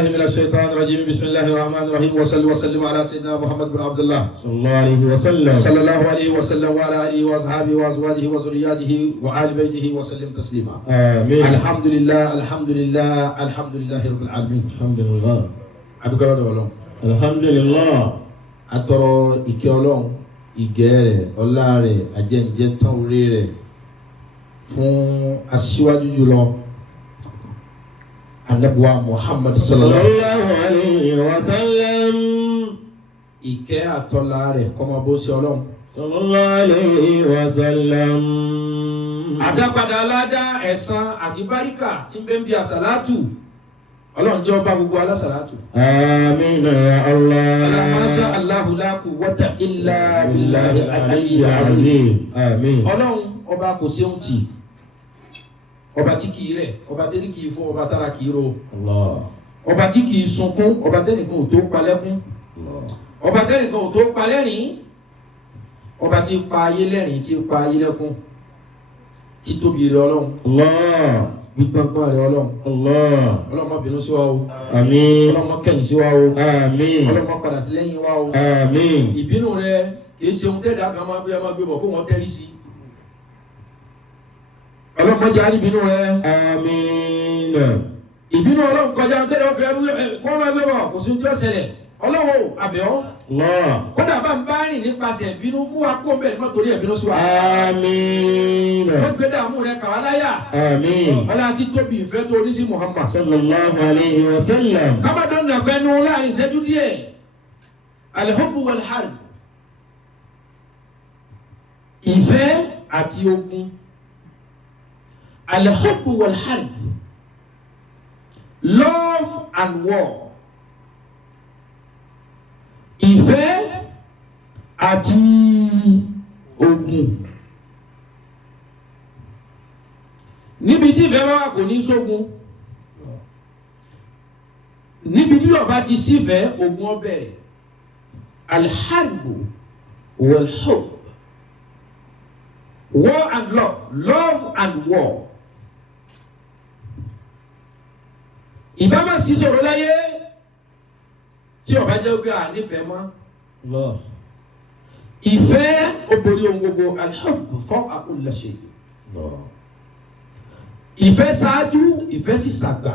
بالله من الشيطان الرجيم بسم الله الرحمن الرحيم وصلوا وسلموا على سيدنا محمد بن عبد الله صلى الله عليه وسلم صلى الله عليه وسلم وعلى آله وأصحابه وأزواجه وذرياته وآل بيته وسلم تسليما آمين. الحمد لله الحمد لله الحمد لله رب العالمين. الحمد لله. adúgbò lọ́dọ̀ Ọlọ́run. الحمد لله. atọrọ ìkẹ́ Ọlọ́run ìgẹ́ rẹ̀ ọlá rẹ̀ àjẹǹjẹ tán orí rẹ̀ fún aṣíwájú jùlọ anabuwa Muhammad sallallahu عليه وسلم. ìkẹ́ àtọ́lá rẹ̀ kọ́mọ bó ṣe Ọlọ́run. صلى الله عليه وسلم. àdápadà aládá ẹ̀san àti báríkà tí ń bẹ ń bí àsàlátù Ọlọ́run jẹ́ ọba gbogbo alásàlátù. آمين يا الله. Masha Allahu la quwwata illa billahi al-aliyyil azim. العظيم. آمين. Ọlọ́run ọba kò ṣeun tì, ọba tí kìí rẹ̀, ọba tẹ́lẹ̀ kìí fún, ọba tára kìí ro, الله. ọba tí kìí sunkún, ọba tẹ́nìkan ò tó palẹ́kún, الله. ọba tẹ́nìkan ò tó palẹ́rìn, ọba tí pa ayé lẹ́rìn, tí pa ayé lẹ́kún, tí tóbi rẹ̀ Ọlọ́run, الله. gbígbọ́ngbọ́n rẹ̀ Ọlọ́run. الله. Ọlọ́run má bínú sí wa o, آمين. Ọlọ́run má kẹ̀yìn sí wa o, آمين. Ọlọ́run má padà sí lẹ́yìn wa o. آمين. Ìbínú rẹ̀ kìí ṣe ohun tẹ́lẹ̀ àgbà máa gbé bọ̀ kó wọ́n tẹ́rí sí. Ọlọ́run má jẹ́ àríbínú rẹ̀. آمين. Ìbínú Ọlọ́run kọjá tẹ́lẹ̀ ọkọ̀ ẹrú kó máa gbé bọ̀ kò sí tí ó ṣẹlẹ̀. Ọlọ́run àbẹ̀ọ́ الله. kódà bá ń bá rìn nípasẹ̀ ìbínú mú wa kó bẹ́ẹ̀ nípa torí ìbínú sí wa. آمين. Wọ́n gbé dààmú rẹ̀ kàwá láyà. آمين. Ọlá ti tóbi ìfẹ́ tó ní sí Muhammad. صلى الله عليه وسلم. Kábàdàn nàgbẹ́nu láàrin ìṣẹ́jú díẹ̀. Al-hubbu wal-harb. Ìfẹ́ àti ogun. Al-hubbu wal-harb. Love and war. Ìfẹ́ àti ogun. Níbi tí ìfẹ́ bá wà kò ní sógun. Níbi bí ọba ti sífẹ́ ogun ó bẹ̀rẹ̀. Al-harbu wal-hubb. War and love. Love and war. Ìbámu sí sọ̀rọ̀ láyé tí ọba jẹ́ pé a nífẹ̀ẹ́ mọ́. الله. Ìfẹ́ ó borí ohun gbogbo. Al-hubbu fawqa kulli shay. الله. Ìfẹ́ ṣáájú, ìfẹ́ sì ṣàgbà.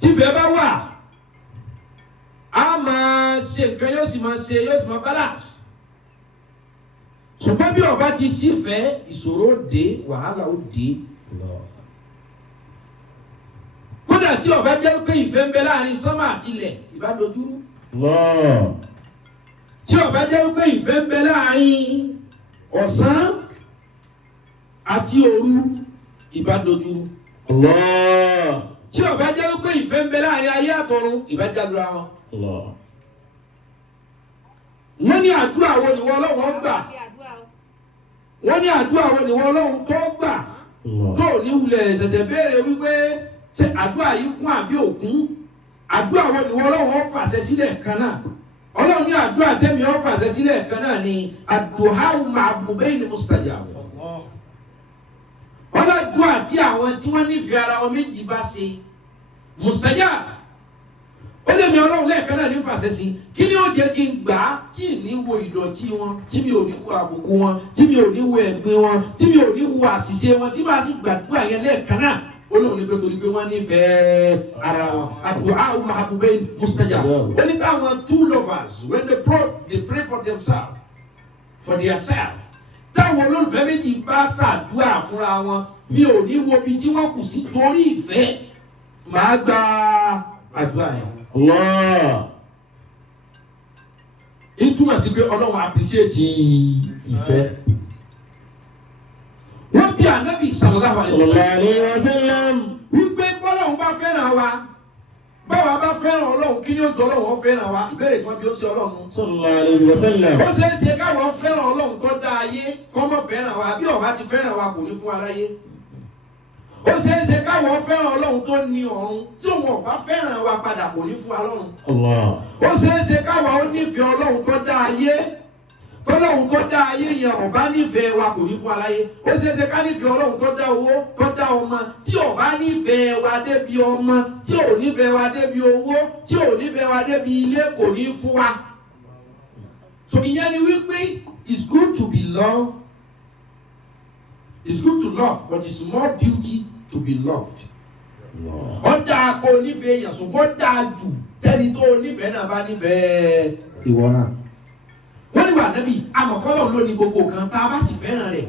Tífẹ́ bá wà, a máa ṣe nǹkan yóò sì máa balance. Ṣùgbọ́n bí ọba ti sífẹ́, ìṣòro ó dé, wàhálà ó dé. الله. Kódà tí ọba jẹ́ pé ìfẹ́ ń bẹ láàrin sánmà àti ilẹ̀, ìbá dojúrú. الله. Tí ọba jẹ́ pé ìfẹ́ ń bẹ láàrin ọ̀sán àti òru, ìbá dojúrú. الله. Tí ọba jẹ́ pé ìfẹ́ ń bẹ láàrin ayé àtọ̀run, ìbá jádura wọn. الله. Wọ́n ní àdúrà wo ni wọ́n Ọlọ́run gbà? Wọ́n ní àdúrà wo ni wọ́n Ọlọ́run tó gbà? الله. Tó ní wulẹ̀ ṣẹ̀ṣẹ̀ béèrè wípé ṣé àdúrà yìí kún àbí òkun? Àdúrà wo ni wọ́n Ọlọ́run fàṣẹ sílẹ̀ kan náà? Ọlọ́run ní àdúrà tẹ́mi ó fàṣẹ sílẹ̀ kan náà ni ad-du'a'u ma'budaini mustajab. Ọlọ́dúà tí àwọn tí wọ́n nífẹ̀ẹ́ ara wọn méjì bá ṣe mustajab. Ó lè mi Ọlọ́run lẹ́ẹ̀kan náà ní fàṣẹ sí. Kí ni ó jẹ́ kí n gbà á tí ì ní wo ìdọ̀tí wọn, tí mi ò ní wo àbùkù wọn, tí mi ò ní wo ẹ̀gbin wọn, tí mi ò ní wo àṣìṣe wọn, tí bá sì gbàdúrà yẹn lẹ́ẹ̀kan náà. Olóhùn ní pé torí pé wọ́n nífẹ̀ẹ́ ara wọn. Ad-du'a'u ma'budaini mustajab. Ó ní táwọn two lovers when they pray for themselves, for their self. Táwọn olólùfẹ́ méjì bá ṣàdúrà fúnra wọn, mi ò ní wo ibi tí wọ́n kù sí torí ìfẹ́. Màá gba àdúrà yẹn. الله. Ìtumọ̀ sí pé Ọlọ́run appreciate ìfẹ́. Wọ́n bí Ànábì sallallahu alaihi صلى الله wasallam عليه وسلم. wípé bọ́lọ́run bá fẹ́ràn wa, báwa bá fẹ́ràn Ọlọ́run kí ni ó jọ Ọlọ́run fẹ́ràn wa? Ìbéèrè tí wọ́n bí ó ṣe Ọlọ́run. صلى الله عليه وسلم. Ó ṣeé ṣe káwọn fẹ́ràn Ọlọ́run tó dá ayé kọ́ mọ́ fẹ́ràn wa, bí ọba ti fẹ́ràn wa kò ní fún wa láyé. Ó ṣeé ṣe káwọn fẹ́ràn Ọlọ́run tó ní ọ̀run tí òun ọba fẹ́ràn wa padà kò ní fún wa lọ́run. الله. Ó ṣeé ṣe káwọn ó nífẹ̀ẹ́ Ọlọ́run tó dá ayé tọ́lọ́hun tó dá ayé yẹn ọ̀bá nífẹ̀ẹ́ wa kò ní fún aláyé ó ṣeé ṣe ká nífẹ̀ẹ́ ọlọ́hun tó dá owó tó dá ọmọ tí ọ̀bá nífẹ̀ẹ́ wa débi ọmọ tí ò nífẹ̀ẹ́ wa débi owó tí ò nífẹ̀ẹ́ wa débi ilé kò ní fún wa. So ìyẹn ni wípé it's good to be loved, it's good to love, but it's more beauty to be loved. Ó dáa kó nífẹ̀ẹ́ èèyàn ṣùgbọ́n dáa jù tẹ́ni tó nífẹ̀ẹ́ náà bá nífẹ̀ẹ́ ìwọ náà. Wọ́n ní wà nábì àmọ̀kọ́lọ̀ ló ní gbogbo kan tá a bá sì fẹ́ràn rẹ̀.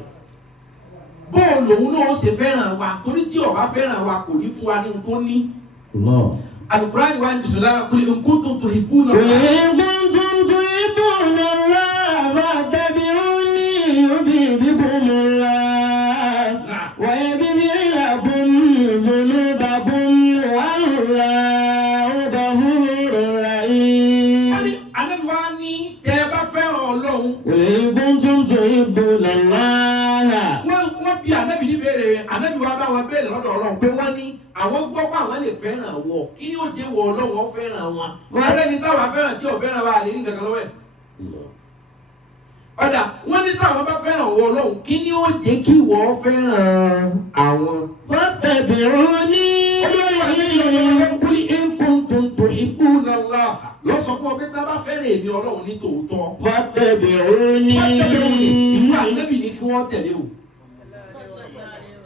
Bóò lòun náà ṣe fẹ́ràn wa torí tí ó bá fẹ́ràn wa kò ní fún wa ní ohun tó ní. Al-Qur'an wa ní bisimilá kul in kuntum tuhibbuna Allah fattabi'uni yuhbibkumullah wa yaghfir lakum dhunubakum wallahu ghafurur rahim. Wọ́n ní Ànábì wa ní tẹ́ ẹ bá fẹ́ràn Ọlọ́run. in kuntum tuhibbuna Allah. Wọ́n bí Ànábì ní béèrè Ànábì wa bá wọn béèrè lọ́dọ̀ Ọlọ́run pé wọ́n ní àwọn gbọ́ pé àwọn lè fẹ́ràn wọ kí ni ó jẹ́ wọ Ọlọ́run fẹ́ràn wọn. Wọ́n lẹ́ni táwọn fẹ́ràn tí ò fẹ́ràn wa lè ní kankan lọ́wọ́ ẹ̀. Ọ̀dà wọ́n ní táwọn bá fẹ́ràn wọ Ọlọ́run kí ni ó jẹ́ kí wọ́n fẹ́ràn àwọn. fattabi'uni kul in kuntum tuhibbuna Allah lọ sọ fún ọ pé tá a bá fẹ́ràn èmi Ọlọ́run ní tòótọ́. fattabi'uni. Ìlú Ànábì ni kí wọ́n tẹ̀lé o.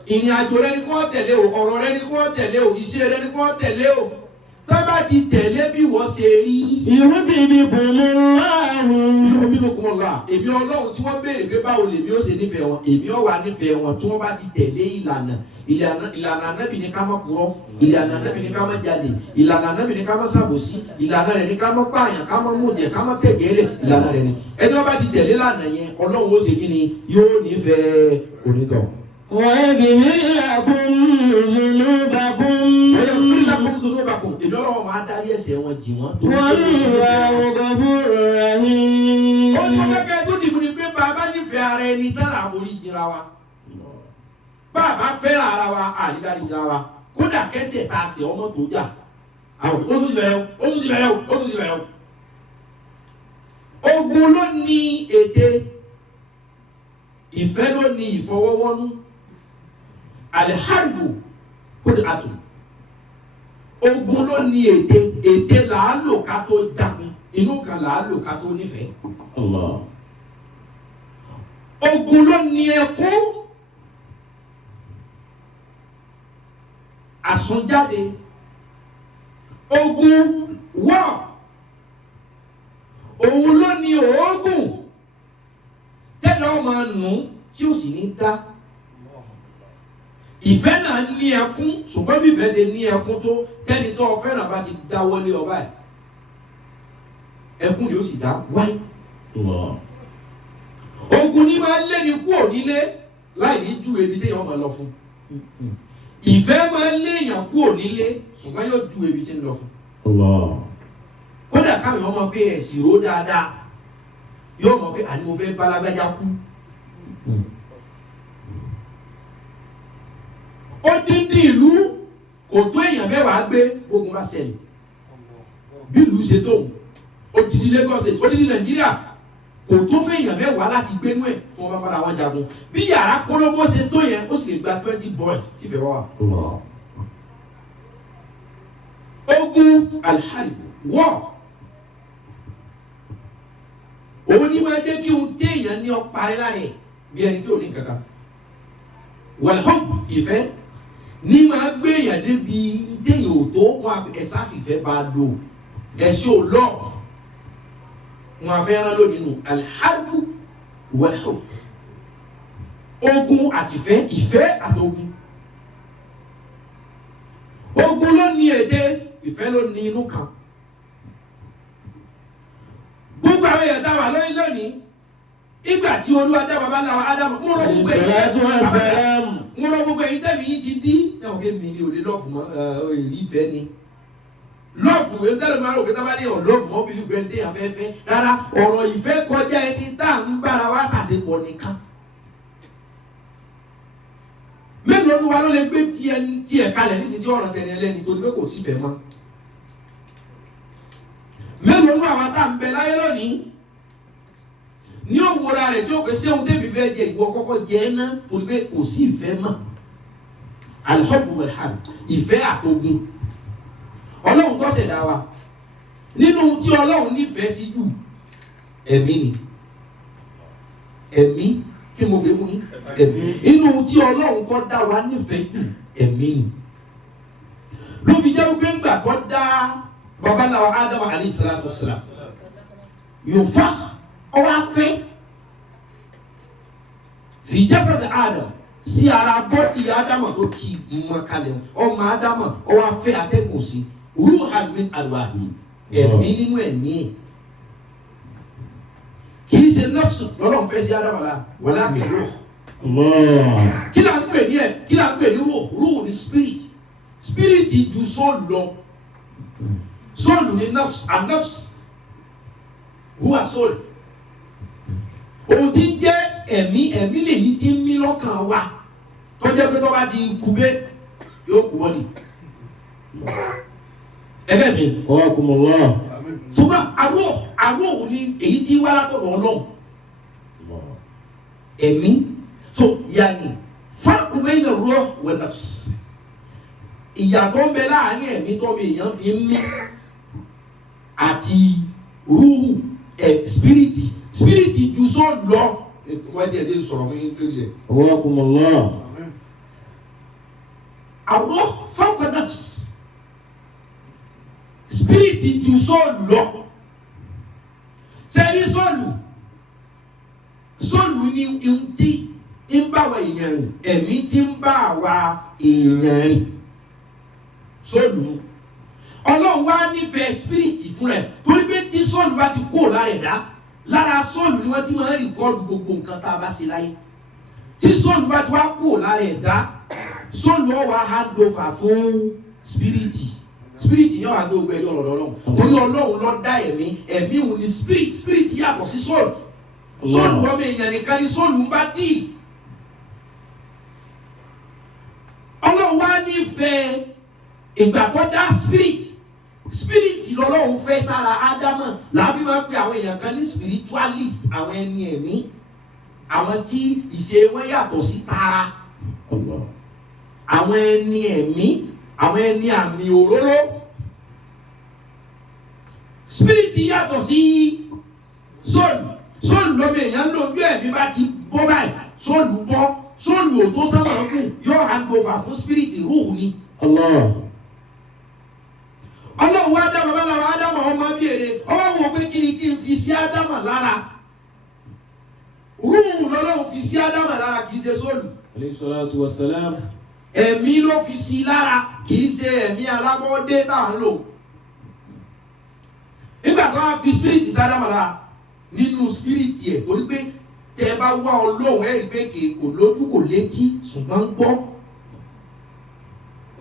Ìrìn àjò rẹ ni kí wọ́n tẹ̀lé o, ọ̀rọ̀ rẹ ni kí wọ́n tẹ̀lé o, iṣẹ́ rẹ ni kí wọ́n tẹ̀lé o. Tá bá ti tẹ̀lé bí wọ́n ṣe rí. yuhbibkumullah. Yuhbibkumullah. Èmi Ọlọ́run tí wọ́n béèrè pé báwo lèmi ó ṣe nífẹ̀ẹ́ wọn, èmi ó wà nífẹ̀ẹ́ wọn tí wọ́n bá ti tẹ̀lé ìlànà Ànábì ní ká má purọ́, ìlànà Ànábì ní ká má jalè, ìlànà Ànábì ní ká má ṣàbòsí, ìlànà rẹ̀ ní ká má pààyàn, ká má mọ̀jẹ̀, ká má tẹ̀gẹ́lẹ̀, ìlànà rẹ̀ ní. Ẹni wọ́n bá ti tẹ̀lé ìlànà yẹn, Ọlọ́run ó ṣe kí ni yóò nífẹ̀ẹ́ onítọ̀. ويغفر لكم ذنوبكم Èmi Ọlọ́run máa dárí ẹ̀ṣẹ̀ wọn jì wọ́n. والله غفور رحيم. Ó ní wọ́n kẹ́kẹ́ tó dìbò ní pé bàbá nífẹ̀ẹ́ ara ẹni tán àforíjì ra wa. Bàbá fẹ́ràn ara wa àrídárí jìra wa. Kódà kẹ́sẹ̀ tá a ṣe ọmọ tó jà. Àwọn ó tún ti bẹ̀rẹ̀ o, ó tún ti bẹ̀rẹ̀ o, ó tún ti bẹ̀rẹ̀ o. Ogun ló ní ète. Ìfẹ́ ló ní ìfọwọ́wọ́nú. Al-harbu khud'atun. Ogun ló ní ète, ète là á lò ká tó jagun, inú kan là á lò ká tó nífẹ̀ẹ́. Allah. Ogun ló ní ẹkún, àsunjáde. Ogun wọ̀, òun ló ní òógùn, tẹ́lẹ̀ ọmọ nù tí ó sì ní dá. Ìfẹ́ náà ní ẹkún ṣùgbọ́n bí ìfẹ́ ṣe ní ẹkún tó tẹ́ni tó fẹ́ràn bá ti dáwọ́lé ọba ẹ̀ ẹkún ni ó sì dá wáyé. Ogun ní máa ń lé ní kúrò nílé láì ní ju ebi téèyàn máa lọ fún. Ìfẹ́ máa ń lé èèyàn kúrò nílé ṣùgbọ́n yóò ju ebi tí ń lọ fún. Kódà káwọn ọmọ pé ẹ̀sìn ró dáadáa yóò mọ̀ pé àní mo fẹ́ bálágbájá kú. Ó dídí ìlú kò tó èèyàn mẹ́wàá gbé ogun bá ṣẹlẹ̀ bí ìlú ṣe tó ó dídí Lagos State ó dídí Nàìjíríà kò tó fẹ́ èèyàn mẹ́wàá láti gbénú ẹ̀ tí wọ́n bá bára wọn jagun bí yàrá kólóbó ṣe tó yẹn ó sì lè gba 20 boys tí fẹ́ wá wà. Ogun al-harb war òun ní máa jẹ́ kí ohun téèyàn ní ọparẹ́ lára ẹ̀ bí ẹni tí ò ní kankan. Wal-hubb ìfẹ́ ní máa gbé èèyàn débi téèyàn ò tó wọn ẹ̀sà fìfẹ́ bá lò ẹ̀ṣẹ́ ò lọ wọn afẹ́ràn lónìí nù al-harb wal-hubb ogun àtìfẹ́ ìfẹ́ àtògun. Ogun ló ní èdè ìfẹ́ ló ní inú kan. Gbogbo àwọn èèyàn dáwà lórí lónìí ìgbà tí Olúwa dá baba ńlá wa Ádámù mo rọ gbogbo èyí tẹ́mi yìí ti dí ẹ̀wọ̀n kí mi ní òde lọ́ọ̀fù mọ́ èrí ìfẹ́ ni lọ́ọ̀fù èyí tẹ́lẹ̀ máa rò pé tábà ní ọ̀ lọ́ọ̀fù mọ́ bíi ìgbẹ́ni téèyàn fẹ́ fẹ́ rárá ọ̀rọ̀ ìfẹ́ kọjá ẹni tá à ń bára wa ṣàṣepọ̀ nìkan. Mélòó ni wa ló lè gbé tiẹ̀ kalẹ̀ nísìsiyìí tí ọ̀rọ̀ tẹ̀lé ẹlẹ́ni torí pé kò sífẹ̀ẹ́ mọ́. Mélòó ni àwọn tá à ń bẹ láyé lónìí ní òwúra rẹ̀ tí ó pè sí ohun tẹ́bi fẹ́ jẹ ìwọ kọ́kọ́ jẹ ẹ́ náà torí pé kò sí ìfẹ́ mọ́ al-hubbu wal-hab ìfẹ́ àtogun ọlọ́run tó ṣẹ̀dá wa nínú tí ọlọ́run nífẹ̀ẹ́ sí jù ẹ̀mí ni ẹ̀mí kí mo gbé fún yín ẹ̀mí nínú tí ọlọ́run tó dá wa nífẹ̀ẹ́ jù ẹ̀mí ni ló fi jẹ́ wípé ńgbà tó dá babaláwa Ádámù alayhi salatu wassalam yóò fa ọwọ́ afẹ́ fi jasad Ádámù sí ara bọ́dì Ádámù tó ti mọ kalẹ̀ ọmọ Ádámù ọwọ́ afẹ́ atẹ́gùn sí ruhan min arwahi ẹ̀mí nínú ẹ̀mí ẹ̀ kì í ṣe nafsu lọ́lọ́ fẹ́ sí Ádámù la walakin ruh kí là ń pè ní ẹ̀ kí là ń pè ní ruh ní spirit ju soul lọ soul ní nafs and nafs huwa soul ohun tí ń jẹ́ ẹ̀mí lèyí tí ń mí lọ́kàn wa tó jẹ́ pé tó bá ti kú bẹ́ yóò kú bọ́dì ẹgbẹ́ mi ṣùgbọ́n àrò ní èyí tí wá látọ̀dọ̀ Ọlọ́run ẹ̀mí so yàní farqu bayna ruh wa nafs ìyàtọ̀ ń bẹ láàrin ẹ̀mí tó mi èèyàn fi ń mí àti rúhù spiriti ju sọ lọ wọ́n ti ẹ̀dẹ́ sọ̀rọ̀ fún yín lórí ẹ̀. Wakumullah. Àrùn fawqa nafs spiriti ju sọ lọ sẹ́ni sọ́ọ̀lù ni ihun tí ń bá wa èèyàn rìn ẹ̀mí tí ń bá wa èèyàn rìn sọ́ọ̀lù Ọlọ́run wá nífẹ̀ẹ́ spiriti fún rẹ̀ torí pé tí sọ́ọ̀lù bá ti kó lára ẹ̀dá lára sọ́ọ̀lù ni wọ́n ti máa ń rìkọ́ọ̀dù gbogbo nǹkan tá a bá ṣe láyé tí sọ́ọ̀lù bá ti wá kó lára ẹ̀dá sọ́ọ̀lù ó wá hand over fún spiriti yóò wá gbé gbogbo ẹjọ́ lọ́dọ̀ Ọlọ́run torí Ọlọ́run ló dá ẹ̀mí òun ni spirit yàtọ̀ sí sọ́ọ̀lù ọmọ èèyàn nìkan ni sọ́ọ̀lù ń bá dì Ọlọ́run wá nífẹ̀ẹ́ ìgbà tó dá spirit lọ́lọ́run fẹ́ sára Ádámù láàbí máa ń pè àwọn èèyàn kan ní spiritualist àwọn ẹni ẹ̀mí àwọn tí ìṣe wọn yàtọ̀ sí tara àwọn ẹni ẹ̀mí àwọn ẹni àmì òróró spirit yàtọ̀ sí sóòlù lọ́mọ èèyàn lójú ẹ̀mí bá ti bọ́ báyìí sóòlù ò tó sábà ń kù yóò hand over fún spirit rúù ni. Ọlọ́run wá dá babaláwo Ádámù ọmọ bí èrè ọwọ́ wọn pé kí n fi sí Ádámù lára rúùmù lọ́lọ́run fi sí Ádámù lára kì í ṣe sóòlù. Alayhi salatu wassalam. Ẹ̀mí ló fi sí lára kì í ṣe ẹ̀mí alábọ́dé tá à ń lò. Nígbà tó wá fi spiriti sí Ádámù lára nínú spiriti ẹ̀ torí pé tẹ́ bá wá Ọlọ́run ẹ̀ rí pé kò lójú kò létí ṣùgbọ́n gbọ́.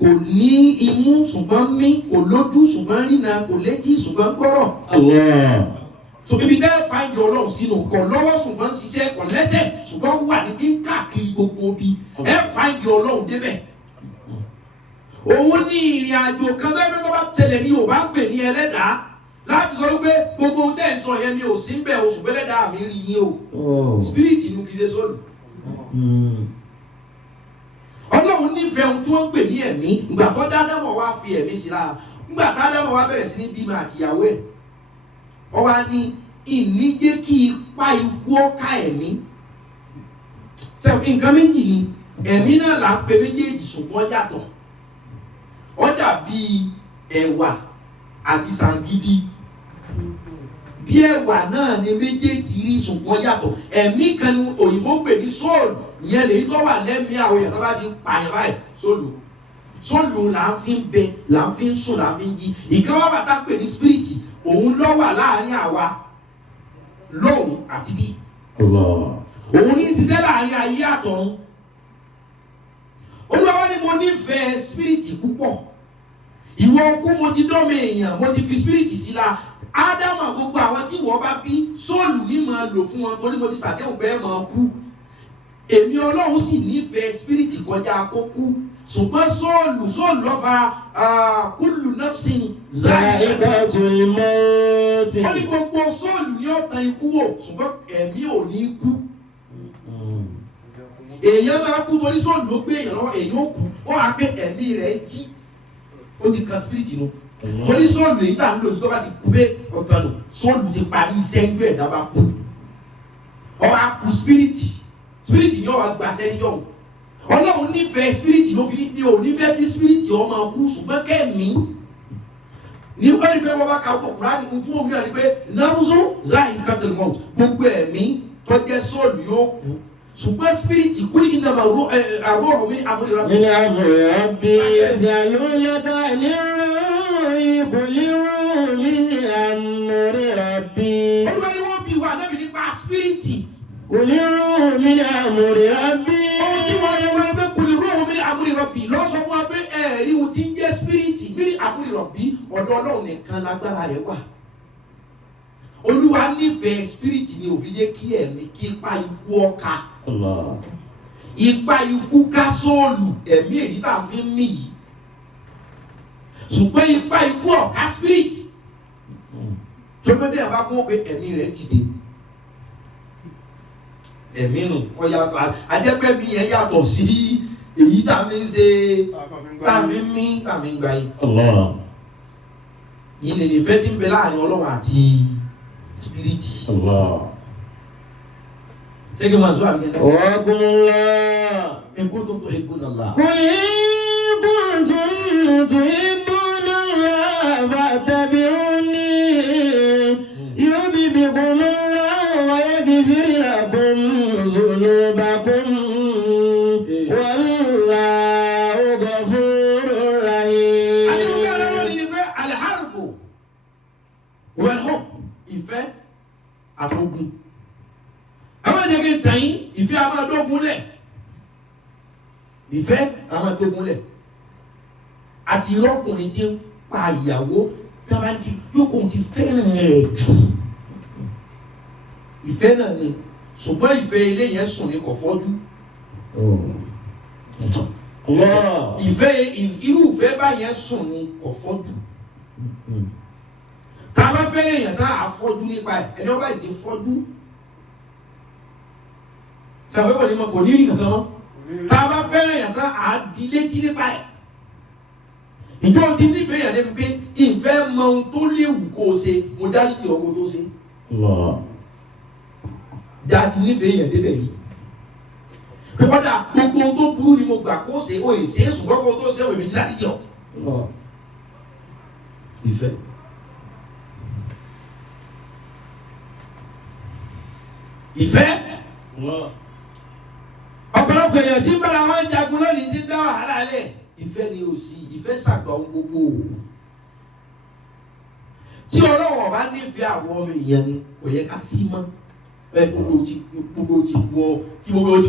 Kò ní imú ṣùgbọ́n mí kò lójú ṣùgbọ́n rínà kò létí ṣùgbọ́n gbọ́rọ̀. Allah. So ibi tẹ́ fàájì Ọlọ́run sínú kò lọ́wọ́ ṣùgbọ́n ṣiṣẹ́ kò lẹ́sẹ̀ ṣùgbọ́n wà ní bí káàkiri gbogbo bí ẹ fàájì Ọlọ́run débẹ̀. Òun ní ìrìn àjò kan tó ẹgbẹ́ tó bá tẹ̀lé ní Yorùbá ń pè ní ẹlẹ́dàá láti sọ wípé gbogbo ohun tẹ́ ń sọ yẹn mi ò sí ń bẹ̀ oṣù bẹ́lẹ́dàá mi rí yín o. Spirit inú kìí ṣe sọ́ọ̀lù. Ọlọ́run nífẹ̀ẹ́ ohun tí wọ́n ń pè ní ẹ̀mí ìgbà tó Ádámù wá fi ẹ̀mí sí lára nígbà tó Ádámù wá bẹ̀rẹ̀ sí ní bímọ àtìyàwó ẹ̀ ọ wá ní ìní jẹ́ kí ipa ikú ọ̀ka ẹ̀mí nǹkan méjì ni ẹ̀mí náà là ń pe méjèèjì ṣùgbọ́n yàtọ̀ ó dàbí ẹ̀wà àti sàngídí bí ẹ̀wà náà ni méjèèjì rí ṣùgbọ́n yàtọ̀ ẹ̀mí kan ní òyìnbó ń pè ní soul ìyẹn lèyí tó wà lẹ́mìí àwọn èèyàn tó bá ti pààyàn báyìí sóòlù là ń fi ń bẹ là ń fi ń sùn là ń fi ń jí ìkan wá bàtà pè ní spirit òun ló wà láàrin àwa lóhùn àti bí òun ní ṣiṣẹ́ láàrin ayé àtọ̀run Olúwa ni mo nífẹ̀ẹ́ spirit púpọ̀ ìwọ okú mo ti dọ́mọ èèyàn mo ti fi spirit sí la Ádámù gbogbo àwọn tí wọ́n bá bí sóòlù ní máa lò fún wọn torí mo ti ṣàdéhùn pé ẹ máa kú èmi Ọlọ́run sì nífẹ̀ẹ́ spiriti kọjá kó kú ṣùgbọ́n sóòlù lọ́fà kullu nafsin za'iqatul maut. ó ní gbogbo sóòlù sóòlù ní ọ̀tàn ikú wò ṣùgbọ́n ẹ̀mí ò ní kú. Èèyàn máa kú torí sóòlù ló gbé èèyàn lọ́wọ́, èèyàn ó kú ó wá pé ẹ̀mí rẹ̀ jí ó ti kan spirit nù. Torí sóòlù èyí tá à ń lò yìí tó bá ti kú bẹ́ẹ̀ ọ̀tàn nù sóòlù ti parí iṣẹ́ ń gbé ẹ̀dá bá kú. Ó wá kú spirit ni ó wá gbàṣẹ́ níjọ́. Ọlọ́run nífẹ̀ẹ́ spirit ló fi ní ò nífẹ̀ẹ́ kí spirit ó máa kú ṣùgbọ́n kẹ́mi ní wọ́n ní pé wọ́n bá ka ọkọ̀ Kùránì ní tí wọ́n wúlò ní pé náwùsù záì kátìlì mọ́ gbogbo ẹ̀mí tó jẹ́ sọ́ọ̀lù yóò kú ṣùgbọ́n spirit kú ní ìnáwó àrò ọ̀mí àmúlẹ̀ من أمر ربي يسألونك عن الروح قل الروح من أمر ربي olúwa ni wọ́n bí wa nábì nípa spirit. قل الروح من أمر ربي Tí wọ́n yẹ wọ́n pé kùlì róòmù ní àmúrí rọ̀bì lọ́sọ̀ fún wa pé ẹ̀rí ohun tí ń jẹ́ spiriti bí àmúrí rọ̀bì ọ̀dọ̀ Ọlọ́run nìkan lágbára rẹ̀ wà. Olúwa nífẹ̀ẹ́ spiriti ni òfin jẹ́ kí ẹ̀mí kí ipa ikú ọ̀ka. Allah. Ipa ikú ká sóòlù ẹ̀mí èyí tá à ń fi mí yìí. Ṣùgbọ́n ipa ikú ọ̀ka spiriti. Tó pé tí ẹ̀ bá kó pé ẹ̀mí rẹ̀ dìde. Ẹ̀mí nù wọ́n yàtọ̀ ajẹ́pẹ́ mi yẹn yàtọ̀ sí èyí tá a fi ń ṣe tá a fi ń mí tá a fi ń gba yìí. Allah. Yìí lè lè fẹ́ tí ń bẹ láàrin Ọlọ́run àti spiriti. Allah. Ṣé kí n máa sọ àmì ẹ̀dá? وقل الله Ẹ̀kú tó tó ẹ̀kú náà la. قل إن كنتم تحبون الله فاتبعوني يحببكم الله ويغفر لكم ذنوبكم والله غفور رحيم. Àdéhùn Ọlọ́run ni pé aliharbu wẹ̀lhọ́ ìfẹ́ àtọ́gùn. Àwọn ìjẹ́kẹ́ ń tàn yín ìfẹ́ àmàdógún lẹ̀. Ìfẹ́ àmàdógún lẹ̀. Àti irọ́kùnrin tí ń pa ìyàwó tábàkì yóò kóhun ti fẹ́ràn rẹ̀ jù. Ìfẹ́ náà ni ṣùgbọ́n ìfẹ́ ilé yẹn sùn ní kò fọ́jú. Allah. Ìfẹ́ irú ìfẹ́ báyẹn sùn ní kò fọ́jú. Tá a bá fẹ́ràn èèyàn tá a fọ́jú nípa ẹ̀ ẹni ọba yìí ti fọ́jú. Tàbí kò ní mọ kò ní rí kankan mọ́. Tá a bá fẹ́ràn èèyàn tá a di létí nípa ẹ̀. Ìjọ ti nífẹ̀ẹ́ yẹn débi pé ìfẹ́ mọ ohun tó léwu kó o ṣe mo dáríjì ọkọ tó ṣe. Allah. Dá ti nífẹ̀ẹ́ yẹn débẹ̀ yìí. Pípọ́dà gbogbo ohun tó burú ni mo gbà kó ṣe o èsè ṣùgbọ́n kó tó ṣe o èmi ti dáríjì ọ. Allah. Ìfẹ́. Ìfẹ́. Allah. Ọ̀pọ̀lọpọ̀ èèyàn tí ń bára wọn jagun lónìí ti ń dá wàhálà lẹ̀. Ìfẹ́ ni ò sí ìfẹ́ ṣàgbà ohun gbogbo o. Tí Ọlọ́run bá nífẹ̀ẹ́ àwọn ọmọ èèyàn ni kò yẹ ká sí mọ́. Bẹ́ẹ̀ gbogbo ti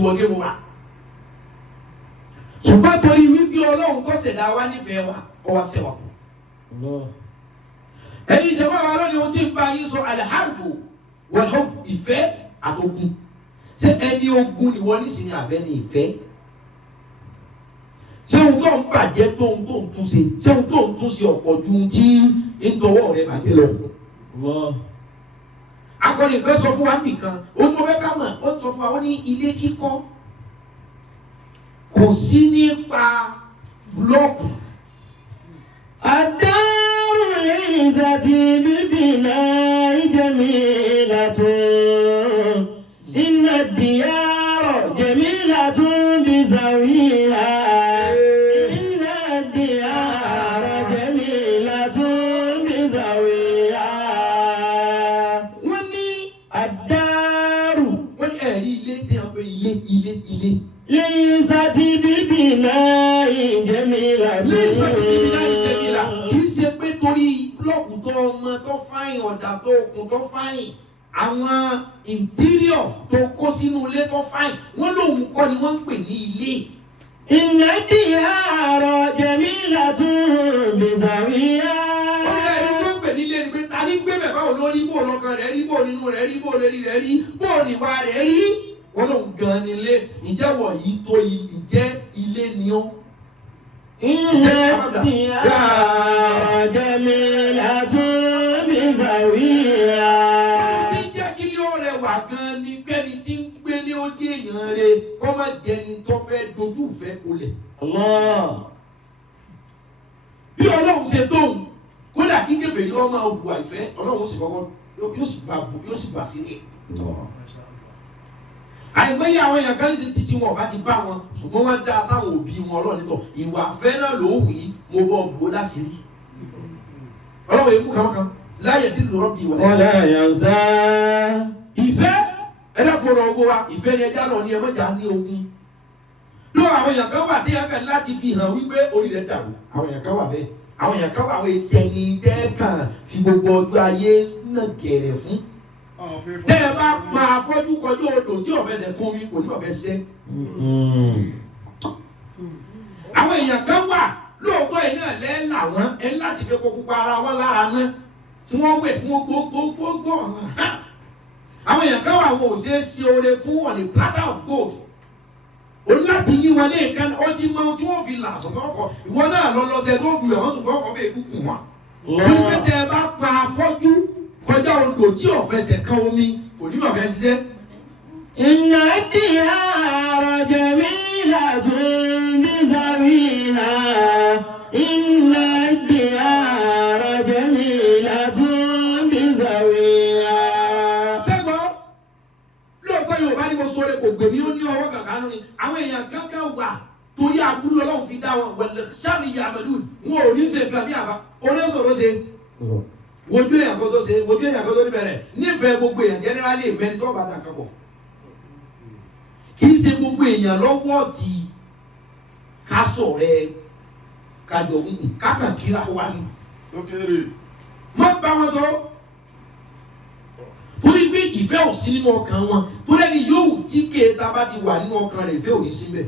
wọ géèmù wa. Ṣùgbọ́n torí wípé Ọlọ́run tó ṣẹ̀dá wa nífẹ̀ẹ́ wa ọ wá ṣẹ̀wà kù. Allah. Ẹ̀yin ìjọba wa lónìí ohun tí ń bá yín sọ aliharbu wal-hubb ìfẹ́ àtògùn. Ṣé ẹni ogun ni wọ́n nísìnyí àbẹ́ ni ìfẹ́? Ṣé ohun tó ń bàjẹ́ tó ń tún ṣe? Ṣé ohun tó ń tún ṣe ọ̀pọ̀ ju ohun tí ń tọwọ́ rẹ̀ bàjẹ́ lọ? Allah. Akọni kan sọ fún wa nìkan, ó ní wọ́n fẹ́ ká mọ̀, ó sọ fún wa wọ́n ní ilé kíkọ́ kò sí nípa búlọ́ọ̀kù. الدار ليست ببناء جميلة إن الديار جميلة بزاويها إن الديار جميلة بزاويها Wọ́n ní الدار wọ́n ní ẹ̀rí ilé ní àwọn ilé. ليست ببناء جميلة Lẹ́sẹ̀ bíbí láì jẹ́bílà kì í ṣe pé torí búlọ́ọ̀kù tó ọmọ tó fáyìn ọ̀dà tó okùn tó fáyìn àwọn interior tó kó sínú ilé tó fáyìn wọ́n lòun kọ́ ni wọ́n ń pè ní ilé. إن الديار جميلة بزاويها. Ọ̀rẹ́ ẹni tó ń pè ní ilé ni pé ta ní gbé bẹ̀ báwo ló rí bó lọ́kàn rẹ̀ rí bó nínú rẹ̀ rí bó lérí rẹ̀ rí bó níwà rẹ̀ rí. Wọ́n lòun gan ni ilé ìjẹ́wọ̀ yìí tó ìjẹ́ ilé ni ó. إن الديار جميلة بزاويها. jẹ́ èèyàn rẹ̀ kó má jẹni tó fẹ́ dojú ìfẹ́ kolẹ̀. bí Ọlọ́run ṣe tóun kódà kí kèfèrí wọn máa hùwà ìfẹ́ Ọlọ́run sì kọ́kọ́ yóò sì bà sí ní. àìmọye àwọn èèyàn kan ní títí wọn bá ti bá wọn ṣùgbọ́n wọ́n dá sáwọn òbí wọn Ọlọ́run nítọ̀ ìwà àfẹ́ náà ló wù í mo bọ́ bò láṣìírí. Ọlọ́run èémú kàmákan láyé dídùn rọ́bì wala yansa. ìfẹ́ ẹ̀dàpọ̀rọ̀ ọgbọ́ wa ìfẹ́ ni ẹja lọ ní ẹmọ́jà ní ogun. ló àwọn èèyàn kan wà tí yẹn kan láti fi hàn wípé orí rẹ̀ dàrú àwọn èèyàn kan wà bẹ́ẹ̀ àwọn èèyàn kan wà àwọn ìsẹ̀yìn tẹ́ẹ̀kan fi gbogbo ọjọ́ ayé náà gẹ̀rẹ̀ fún. tẹ́ ẹ bá pa afọ́jú kọjú odò tí ọ̀fẹ́sẹ̀ kún mi kò ní ọ̀fẹ́ ṣiṣẹ́. àwọn èèyàn kan wà lóòótọ́ yìí náà lẹ́ẹ̀là wọn ẹ láti fi kó pupa ara wọn lára náà kí wọ́n wẹ̀ kí wọ́n gbogbo àwọn èèyàn kan wà wọn ò ṣe é ṣe oore fún wọn ní platter of gold o láti yí wọn ní ìkànnì ó ti mọ tí wọ́n fi là ṣùgbọ́n ọkọ̀ ìwọ náà lọ lọ́sẹ̀ tó fi wọ́n ṣùgbọ́n ọkọ̀ bẹ́ẹ̀ kúkú wọn. wọ́n ní tẹ́ ẹ bá pa afọ́jú kọjá odò tí ò fẹsẹ̀ kan omi kò ní bàbá ṣiṣẹ́. inna diyara jamilatun bizawiha inna diyara jamilatun bizawiha. sẹ́gbọ́n lóòótọ́ Yorùbá ni mo sọ̀rọ̀ kò gbèmí ó ní ọwọ́ kankan ní àwọn èèyàn kankan wà torí aburú Ọlọ́run fi dá wọn wẹ̀lẹ̀ sáré yàmẹ̀lú wọn ò ní ṣe nǹkan bí àbá oníṣòro ṣe wojú èèyàn kan tó ṣe wojú èèyàn kan tó ní bẹ̀rẹ̀ nífẹ̀ẹ́ gbogbo èèyàn jẹ́nẹ́rálì mẹ́ni tó bá dà kan bọ̀ kì í ṣe gbogbo èèyàn lọ́wọ́ ti ká sọ̀rẹ́ kájọ kákan kíra wa ni má bá wọn tó torí pé ìfẹ́ ò sí nínú ọkàn wọn torí ẹni yóò tí kéèta bá ti wà nínú ọkàn rẹ̀ ìfẹ́ ò ní síbẹ̀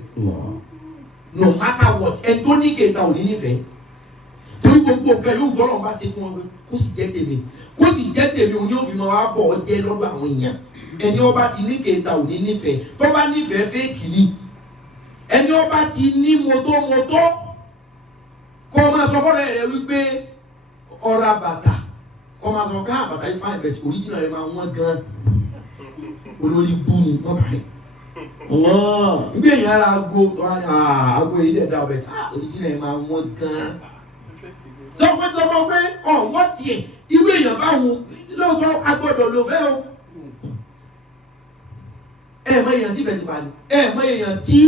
no matter what ẹni tó ní kéèta ò ní nífẹ̀ẹ́ torí gbogbo nǹkan yóò gbọ́ lọ́wọ́ bá ṣe fún wọn kó sì jẹ́ tèmi òní ò fi máa wá bọ̀ ọ́ jẹ́ lọ́dọ̀ àwọn èèyàn ẹni ọba ti ní kéèta ò ní nífẹ̀ẹ́ tó bá nífẹ̀ẹ́ fẹ́ẹ̀kì ni ẹni ọba ti ní mọ́tò kó máa sọ fọ́nrán rẹ̀ wípé ọ̀rá bàtà kó máa sọ ká bàtà yìí fáìn bẹ̀tì oríjìnà rẹ̀ máa wọ́n gan olórí bú ni wọ́n bàrẹ̀ nígbà èèyàn ara aago yìí dẹ̀ dá bẹ̀tì oríjìnà rẹ̀ máa wọ́n gan tọpọtọpọ pé ọwọ́ tiẹ̀ irú èèyàn báwo lóòótọ́ agbọ́dọ̀ ló fẹ́ o mọ èèyàn tí ìfẹ́ ti bá ní mọ èèyàn tí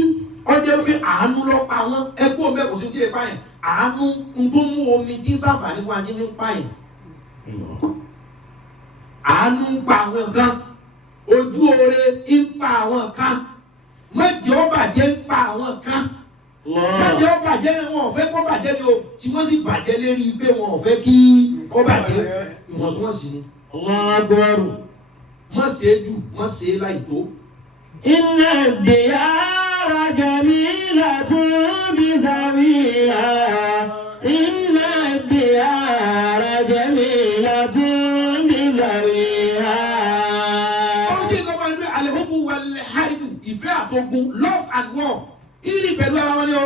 ọjọ́ pé àánú lọ pa wọ́n ẹgbẹ́ òun bẹ́ẹ̀ kò sí ojú ẹ̀ páyìn àánú tó mú omi tí sàǹfààní fún ajé ní páyìn àánú ń pa àwọn kan ojú oore ń pa àwọn kan mọ̀jì ó bàjẹ́ ń pa àwọn kan mọ̀jì ó bàjẹ́ ni wọn ò fẹ́ kó bàjẹ́ ni o tí wọ́n sì bàjẹ́ lérí pé wọn ò fẹ́ kí kó bàjẹ́ ìwọ̀ntúnwọ̀nsì ni. mọ̀ ṣe é jù mọ̀ ṣe é láì tó. inna diyara jamilatun bizawiha inna diyara jamilatun bizawiha. ó jẹ́ ìjọba ní al-hubbu wal-harbu ìfẹ́ àtogun love and war ìrìn pẹ̀lú ara wọn ni ó.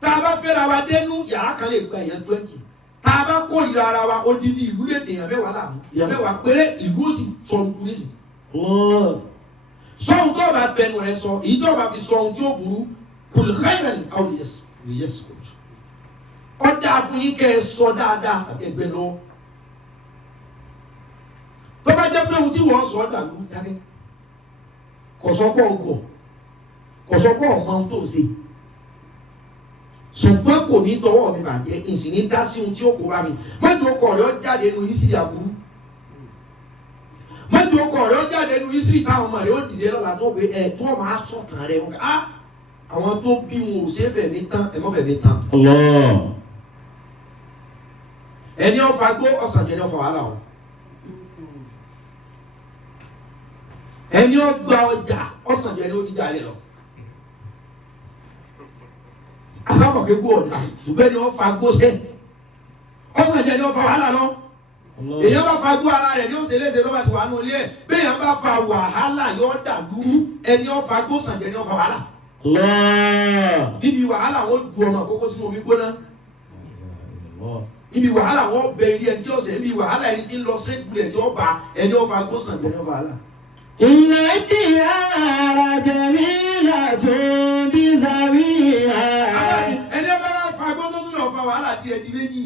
tá a bá fẹ́ra wa dénú yàrá kan lè gba èèyàn 20 tá a bá kórìíra ara wa odidi ìlú lè dèèyàn mẹ́wàá láàmú èèyàn mẹ́wàá péré ìlú ó sì sọ orúkú nísìn. sọ ohun tó bá fẹnu rẹ sọ èyí tó bá fi sọ ohun tí ó burú kul khairan aw liyasmut. ó dáa fún yín kẹ́ ẹ sọ dáadáa tàbí ẹgbẹ́ lọ. tó bá jẹ́ pé ohun tí wọ́n sọ dàlú dákẹ́ kò sọ pé ọgọ̀ kò sọ pé ọmọ ohun tó ṣe ṣùgbọ́n kò ní tọwọ́ mi bàjẹ́ ìsìn ní dá sí ohun tí ó kó bá mi mọ́tò ọkọ̀ rẹ̀ ó jáde nínú ìsírí àbúrú mọ́tò ọkọ̀ rẹ̀ ó jáde nínú ìsírí táwọn ọmọ rẹ̀ ó dìde lọ́la tó pé ẹ̀ tó máa sọ̀tàn rẹ̀ wọ́n á àwọn tó bí wọn ò ṣe fẹ̀mí tán ẹ̀ mọ́ fẹ̀mí tán. ẹni ọ̀fà gbó ọ̀sán jẹ́ ní ọ̀fà wàhálà o ẹni ọgbà ọjà ọ̀sán jẹ́ ní odíjà rẹ̀ lọ. asábọ̀ pé gbó ọ̀dà ṣùgbọ́n ni wọ́n fa gbóṣẹ́ ọ̀sán jẹ́ ni wọ́n fa wàhálà lọ èèyàn bá fa gbó ara rẹ̀ ni ó ṣe léṣe lọ́ba ti wà nù ilé ẹ̀ béèyàn bá fa wàhálà yóò dà lúrú ẹni wọ́n fa gbóṣàn jẹ́ ni wọ́n fa wàhálà níbi wàhálà wọ́n ju ọmọ àkókò sínú omi gbóná níbi wàhálà wọ́n bẹ ilé ẹni tí ó ṣe níbi wàhálà ẹni tí ń lọ straight bullet tí ó bá ẹni wọ́n fa gbóṣàn jẹ́ ni wọ́n fa wàhálà. إن الديار جميلة بزاويها. ẹni ọba wa fa gbọ́dọ̀ tó lọ fa wàhálà díẹ̀ di méjì.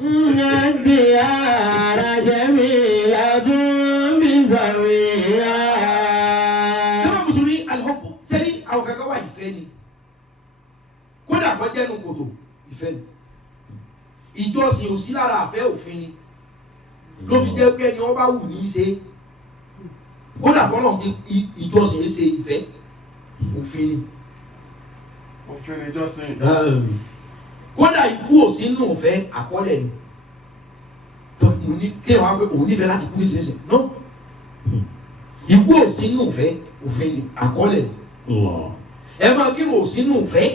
إن الديار جميلة بزاويها. nígbà mùsùlùmí alihọ́pù sẹ́ni àwọn kankan wà ìfẹ́ ni kódà kọjá ẹnu kòtò ìfẹ́ ni ìjọsìn ò sí lára àfẹ́ òfin ni ló fi jẹ́ pé ẹni ọba wù ní í ṣe kódà bọ́lọ̀ ti ìjọsìn ṣe ìfẹ́ òfin ni. òfin ìjọsìn. kódà ikú ò sínú òfẹ́ àkọọ́lẹ̀ ni mo ní kéwọn á pé òun nífẹ̀ẹ́ láti kú nísinsìnyí no ikú ò sínú òfẹ́ òfin ni àkọọ́lẹ̀ ni ẹ máa kí ò sínú òfẹ́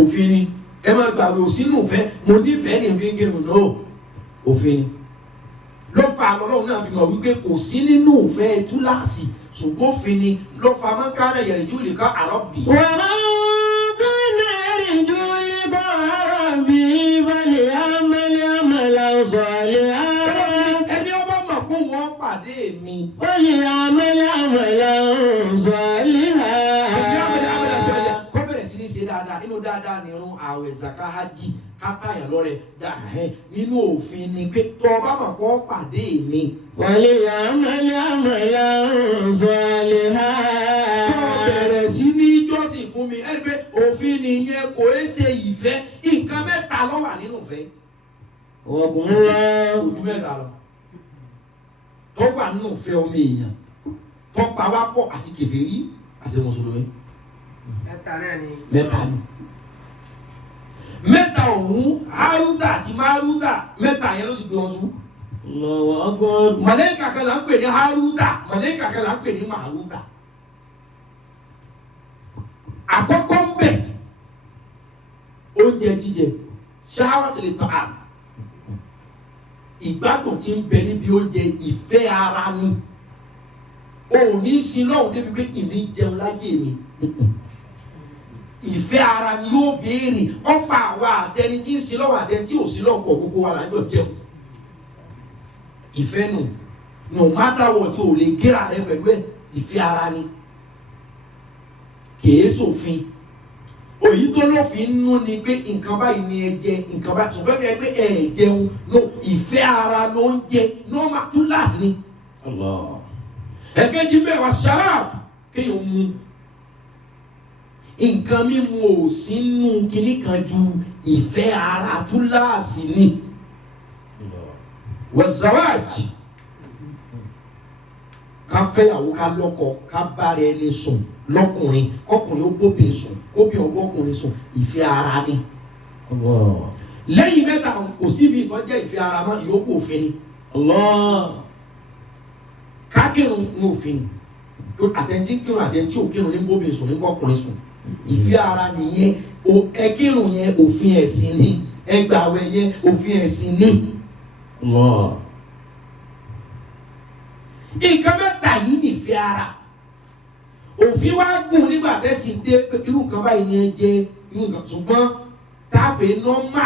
òfin ni ẹ máa gbàgbé ò sínú òfẹ́ mo nífẹ̀ẹ́ ní fi ń kírun náà òfin ni ló fa àlọ́lọ́run náà fi mọ̀ wípé kò sí nínú òfẹ́ túláàsì ṣùgbọ́n òfin ni ló fa mọ́kànlá yẹ̀rẹ̀ yóò lè ká àrọ́bì. ẹni ọba mọ̀ kó wọ́n pàdé mi. Wọ́lì àmàlà àmàlà zaliha. kọ́ bẹ̀rẹ̀ sí ní ṣe dáadáa inú dáadáa ní irun ààwẹ̀ zaka hajj kátáyà lọ́rẹ̀ nínú òfin ni pé tọ́ ọba mọ̀ kó pàdé mi. Wọ́lì àmàlà àmàlà zaliha. kọ́ bẹ̀rẹ̀ sí ní jọ́sìn fún mi ẹni pé òfin nìyẹn kò é ṣe ìfẹ́ nǹkan mẹ́ta ló wà nínú ìfẹ́. Ọkùnrin wa. ojú mẹ́ta lọ tó wà nínú ìfẹ́ omi èèyàn tó pa wá pọ̀ àti kèfèrí àti mùsùlùmí. mẹ́ta náà ni. mẹ́ta ni mẹ́ta òun Hárútà àti Márútà mẹ́ta yẹn ló sì gbé wọn sùn. Allahu akbar. màlẹ́kà kan là ń pè ní Hárútà màlẹ́kà kan là ń pè ní Márútà. àkọ́kọ́ ń bẹ̀ oúnjẹ jíjẹ ṣáwátìlì tàà ìgbádùn tí ń bẹ níbi oúnjẹ ìfẹ́ ara ni o ò ní sin lọ́hùn débi pé ìní jẹun láyé mi ìfẹ́ ara ni yóò béèrè ọ̀pá àwa àtẹni tí ń sin lọ́hùn àtẹni tí ò sin lọ́hùn pọ̀ gbogbo wa lájọ jẹun ìfẹ́ nù no matter what tí o lè gẹ́ra rẹ pẹ̀lú ẹ̀ ìfẹ́ ara ni kìí ṣòfin òyì tó lófin nú ni pé nǹkan báyìí ni ẹ jẹ nǹkan báyìí ṣùgbọ́n kẹ́ ẹ pé ẹ jẹun no ìfẹ́ ara ló ń jẹ no ma tún láàsì ni. ẹ̀kẹ́jì mẹ́wàá ṣáàbù kéèyàn mu nǹkan mímu ò sínú kinní kan ju ìfẹ́ ara tún láàsì ni. wàzàwájì ká fẹ́yàwó ká lọ́kọ ká bára ẹni sùn lọ́kùnrin ọkùnrin ó bóbìnrin sùn kóbìnrin ó bọ́kùnrin sùn ìfẹ́ ara ni. lẹ́yìn mẹ́ta kò síbi ìtọ́jẹ́ ìfẹ́ ara mọ́ ìyókù òfin ni. kákìrún ní òfin ni àtẹ̀ntì kírun àtẹ̀ntì òkírun ní bóbìnrin sùn ní bọ́kùnrin sùn ìfẹ́ ara nìyẹn ẹkírun yẹn òfin ẹ̀sìn ni ẹgbàwẹ̀ yẹn òfin ẹ̀sìn ni. nǹkan mẹ́ta yìí nìfẹ́ ara òfin wa gùn nígbà tẹ́sí dé irú nǹkan báyìí ni ẹ jẹ irú nǹkan ṣùgbọ́n tábì nọ́mà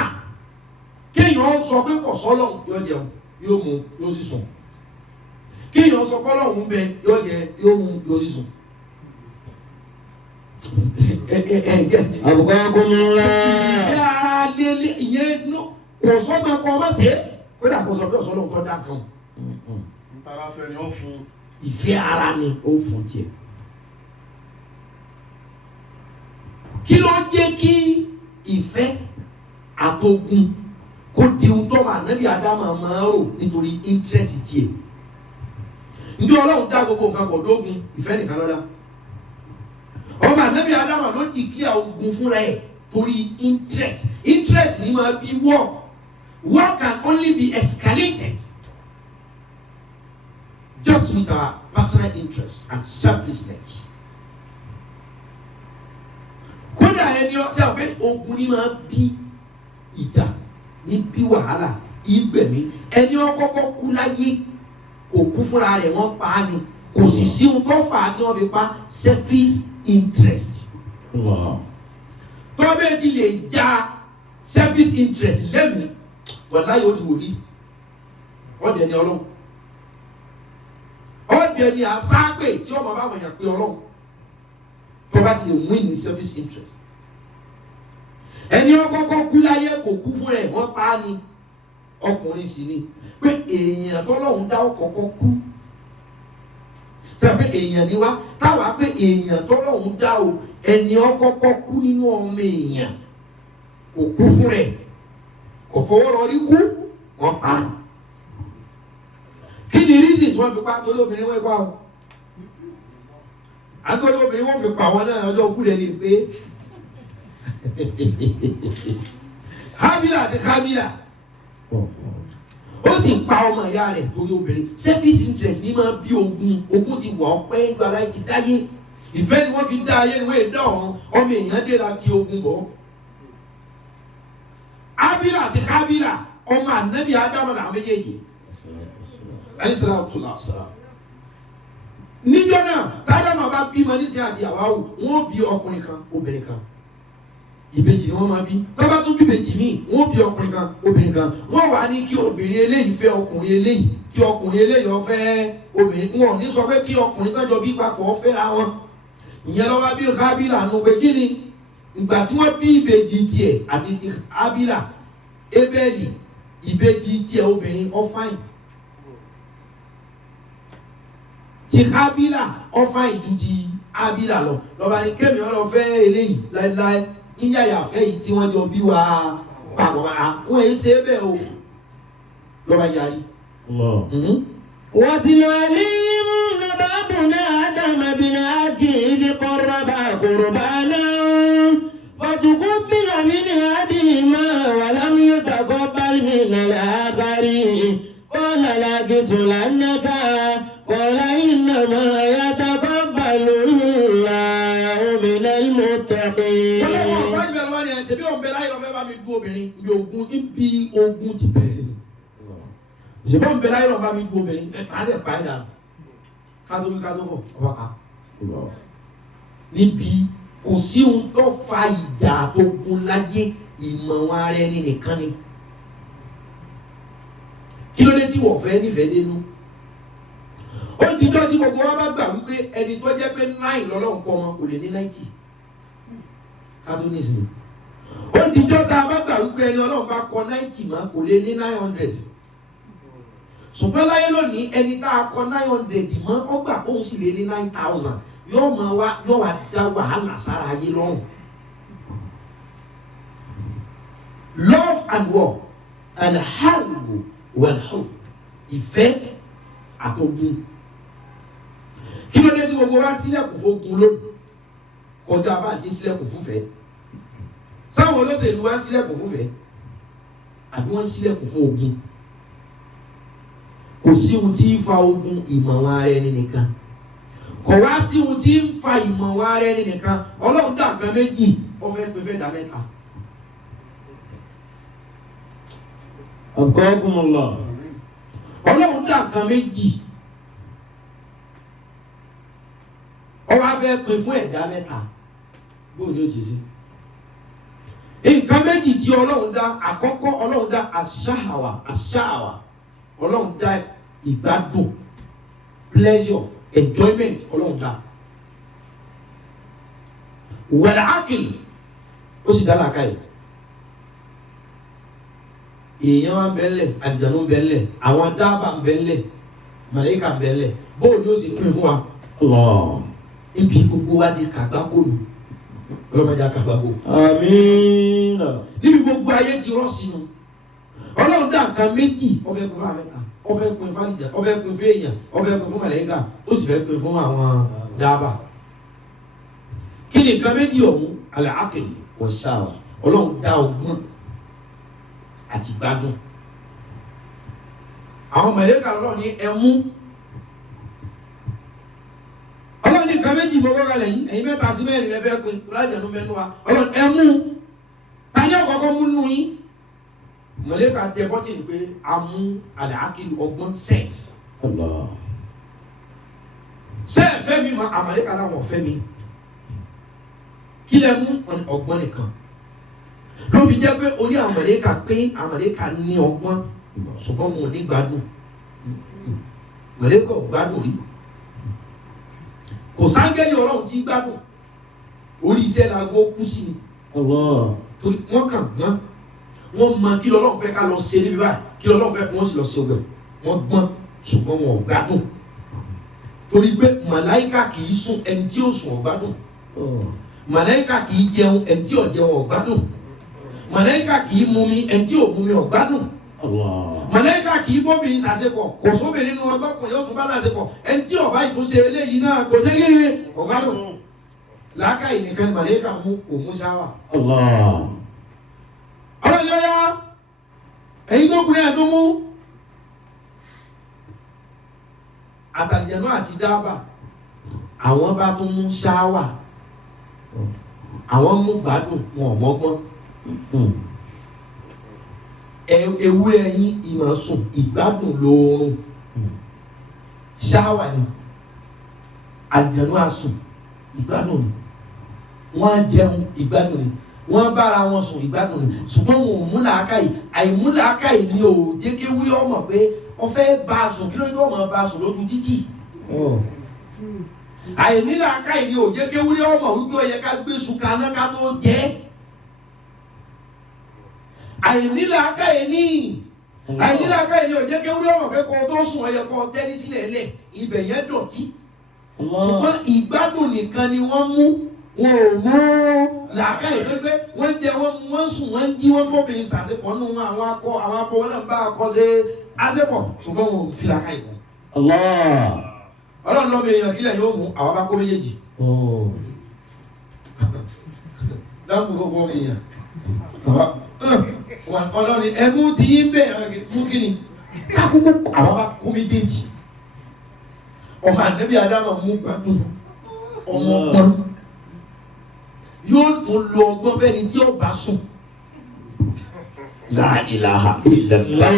kéèyàn sọ pé kò sọ́lọ̀ yóò jẹun yóò mu yóò sì sùn kéèyàn sọ pọ́lọ̀ òun bẹ yóò jẹ yóò mu yóò sì sùn. àbùkọ́ akọ́nùlá. ìfẹ́ ara lélẹ̀ ìyẹn kò sọ́gbà kan ọmọ sí kódà kò sọ pé ọ̀sọ́lọ̀ nǹkan dá kan. ntara fẹ́ ni ó fún. ìfẹ́ ara ni ó fún tiẹ̀. kí ló jẹ́ kí ìfẹ́ àtògùn kó di ohun tó máa nábì Ádámà máa rò nítorí íńtírẹ́sì tiẹ̀. Ǹjẹ́ Ọlọ́run dá gbogbo nǹkan pọ̀ dógún ìfẹ́ nìkan lọ́dá? ọmọ nábì Ádámà ló dìkíà ogun fúnra ẹ̀ torí interest ni máa bí war can only be escalated just with our personal interest and selfishness. kódà ẹni ọ̀sẹ̀ ọ̀pẹ ogun ni máa bí ìjà ní bí wàhálà ìgbẹ̀mí ẹni ọkọ̀kọ̀ kú láyé kò kú fúnra rẹ̀ wọ́n pa á ni kò sì sí ohun tó fà á tí wọ́n fi pa selfish interest. tọ́bẹ̀ ti lè ja selfish interest lẹ́mìí wọ́n láyé ó di wòlíì wọ́n dẹ̀ ní Ọlọ́run ọ̀dẹ̀ ni àsápè tí ọmọ bá wọ̀nyàn pé ọlọ́run tó bá ti lè win ní selfish interest. ẹni ọkọ̀ọ̀kọ̀ kú láyé kò kú fún rẹ̀ wọ́n pa á ni ọkùnrin sì ni pé èèyàn tọ́lọ́run dá ọkọ̀ọ̀kọ̀ kú sẹ́pẹ́ èèyàn ni wá táwa pé èèyàn tọ́lọ́run dá o ẹni ọkọ̀ọ̀kọ̀ kú nínú ọmọ èèyàn kò kú fún rẹ̀ kò fọwọ́ rọrí kú wọ́n pa á. kí ni reason tí wọ́n fi pa torí obìnrin wọ́n pa o àtọ́jú obìnrin wọ́n fi pa wọn náà ọjọ́ kú rẹ̀ ni pé Hábílà àti Kábílà ó sì pa ọmọ ìyá rẹ̀ torí obìnrin. Selfish interest ní máa bí ogun ti wà ọpẹ́ ìgbà láì ti dáyé ìfẹ́ ni wọ́n fi dá ayé ni wọ́n dá ọ̀run ọmọ èèyàn dé la kí ogun bọ̀. Hábílà àti Kábílà ọmọ ànábì Ádámù làwọn méjèèjì níjọ́ náà tádàmà bá bímọ nísìnyí àti àwáwò wọ́n bí ọkùnrin kan obìnrin kan ìbejì ni wọ́n máa bí tọ́ba tún bí ìbejì míì wọ́n bí ọkùnrin kan obìnrin kan wọ́n wà ní kí obìnrin eléyìí fẹ́ ọkùnrin eléyìí kí ọkùnrin eléyìí ó fẹ́ obìnrin wọn ò ní sọ pé kí ọkùnrin tọ́jọ́ bí papọ̀ ó fẹ́ra wọn. ìyẹn lọ́wọ́ bí Hábílà nù pé kí ni ìgbà tí wọ́n bí ìbejì tiẹ̀ àti ti Hábílà Ébẹ́lì ìbejì tiẹ̀ obìnrin ó fáìn ti Hábílà ó fáìn ju ti Hábílà lọ lọ́ba ni kémi ọ̀rọ̀ fẹ́ eléyìí láéláé níyàyà fẹ́ yìí tí wọ́n jọ bí wa papọ̀ wọ́n èé ṣe é bẹ́ẹ̀ o lọ́ba yarí. واتل عليهم نبأ ابن آدم بالحق إذ قربا قربانا فتقبل من أحدهما ولم يتقبل من الآخر قال لأقتلنك قال إنما يتقبل الله من المتقين. ṣe bí ọ̀bẹ láyé lọ́fẹ́ bá mi du obìnrin ibi ogun ti bẹ̀rẹ̀ ṣe bí ọ̀bẹ láyé lọ́fẹ́ bá mi du obìnrin máa dẹ̀ pa ẹ̀dá kátó wí kátó fọ̀ ọba ká níbi kò sí ohun tó fa ìjà tó gun láyé ìmọ̀ wọn ara ẹni nìkan ni kí ló dé tí wọ́n fẹ́ nífẹ̀ẹ́ dénú ó dijọ́ tí gbogbo wa bá gbà wípé ẹni tó jẹ́ pé 9 lọ́lọ́run kọ́ wọn kò lè ní 90 kátó ní ìsinmi ó dijọ́ tá a bá gbà wípé ẹni ọlọ́run bá kọ 90 mọ́ kò lè ní 900 ṣùgbọ́n láyé lónìí ẹni tá a kọ 900 mọ́ ó gbà kóun sì lè ní 9000 yóò wá dá wàhálà sára ayé lọ́rùn. Love and war al-harbu wal-hub ìfẹ́ àtọ̀gùn kí ló dé tí gbogbo wa sílẹ̀kùn fógun lónìí kọjá bá ti sílẹ̀kùn fúnfẹ́ sáwọn olóṣèlú wa sílẹ̀kùn fúnfẹ́ àbí wọ́n sílẹ̀kùn fún ogun. Kò sí ohun tí ń fa ogun ìmọ̀ wọn ara ẹni nìkan kò wá sí ohun tí ń fa ìmọ̀ wọn ara ẹni nìkan ọlọ́run dá nǹkan méjì ó fẹ́ pé fẹ́ dá mẹ́ta. Akramakumullah. Ọlọ́run dá nǹkan méjì ó wá fẹ́ pé fún ẹ̀dá mẹ́ta bóyá ó ti sí. Nǹkan méjì tí ọlọ́run dá àkọ́kọ́ ọlọ́run dá àṣàwà ọlọ́run dá ìgbádùn pleasure enjoyment ọlọ́run dá wẹ̀lẹ̀ ákìlì ó sì dá làákàyè èèyàn wa ń bẹ́lẹ̀ àlìjànú ń bẹ́lẹ̀ àwọn dábà ń bẹ́lẹ̀ màláíkà ń bẹ́lẹ̀ bóòlù ó sì pín fún wa ibi gbogbo wa ti kàgbákò nù ọlọ́mọdé àkàgbákò Àmín. níbi gbogbo ayé ti rọ́ sínú ọlọ́run dá nǹkan méjì ó fẹ́ pín fún àmẹ́ta ó fẹ́ pín fún àlìjànú ó fẹ́ pín fún èèyàn ó fẹ́ pín fún màláíkà ó sì fẹ́ pín fún àwọn dábà. Kí ni nǹkan méjì ọ̀hún al-aql wash-shahwa ọlọ́run dá ọgbọ́n àti gbádùn. Àwọn màláíkà ọlọ́run ní ẹmú ọlọ́run ní nǹkan méjì gbogbo kalẹ̀ yìí ẹ̀yin mẹ́ta sí mẹ́rin lẹ́fẹ́ pé lájẹ̀nu mẹ́nu wa ọlọ́run ẹmú tani ọ̀kọ̀ọ̀kọ̀ mú nù yín màláíkà tẹ bọ́tìnì pé a mú al-aql ọgbọ́n sex sẹ́ẹ̀ fẹ́ mi ma àmàlẹ́kà láwọn fẹ́ mi kí lẹ mú ọgbọ́n nìkan ló fi jẹ́ pé orí àmàlẹ́kà pé àmàlẹ́kà ní ọgbọ́n ṣùgbọ́n mo ní gbádùn màlẹ́kà gbádùn rí kò sáńgẹ́lì ọlọ́run tí gbádùn orí iṣẹ́ làgó kú sí ni torí wọ́n kàn gbọ́n wọ́n mọ kí lọ́lọ́run fẹ́ ká lọ ṣe níbi báyìí kí lọ́lọ́run fẹ́ kí wọ́n sì lọ ṣe ọgbẹ́ wọ́n gbọ́n ṣùgbọ́n wọn ò gbádùn torí pé màláìkà kì í sùn ẹni tí ó sùn ò gbádùn màláìkà kì í jẹun ẹni tí ò jẹun ò gbádùn màláìkà kì í mumi ẹni tí ò mumi ò gbádùn màláìkà kì í bóbìnrin ṣàṣepọ̀ kò sóbìnrin nínú ọgọ́kùnrin ó tún bá ṣàṣepọ̀ ẹni tí ọba ìtúnṣe eléyìí náà kò ségéré ò gbádùn làákàyè nìkan ni màláìkà mú kò mú sáwà. ọlọ́jọ́ yá èyí tó kùnrin ẹ̀ tó mú àtàlìjẹ̀nú àti dábà àwọn bá tún mú ṣáwà àwọn mú gbádùn wọn ò mọ́gbọ́n ewúrẹ́ yín ìmọ̀ sùn ìgbádùn lóorun ṣáwà ni àlìjẹ̀nú àsùn ìgbádùn ni wọ́n jẹun ìgbádùn ni wọ́n bára wọn sùn ìgbádùn ni ṣùgbọ́n wọn ò mú làákàyè àìmú làákàyè ni ò jẹ́ kí ewúrẹ́ ọmọ pé wọ́n fẹ́ bá a sùn kí ló ní ọmọ bá a sùn lójú títì àìní làákàyè ni ò jẹ́ kí ewúrẹ́ ọmọ wípé ó yẹ ká gbé sùn kaná ká tó jẹ́ àìní làákàyè ni ò jẹ́ kí ewúrẹ́ ọmọ pé kó tó sùn ó yẹ kó tẹ́lí sílẹ̀ lẹ̀ ibẹ̀ yẹn dọ̀tí ṣùgbọ́n ìgbádùn nìkan ni wọ́n mú wọn ò mú làákàyè tó gbé wọ́n jẹ wọ́n sùn wọ́n jí wọ́n bóbìnrin ṣàṣepọ̀ nù àwọn akọ wọn náà bá akọ ṣe àṣepọ̀ ṣùgbọ́n wọn ò fi làákàyè wọn. ọlọ́run lọ́mọ èèyàn kílẹ̀ yóò mú àwọn bá kó méjèèjì. dáàbò gbogbo èèyàn ọlọ́run ẹ̀mú ti yín bẹ́ẹ̀ mú kí ni kákúkú àwọn bá kó méjèèjì. ọmọ ànábì Ádámù mú gbádùn ọmọ ọgbọ́n yóò tún lo ọgbọ́n fẹ́ni tí ó bá sùn. La ilaha illallah.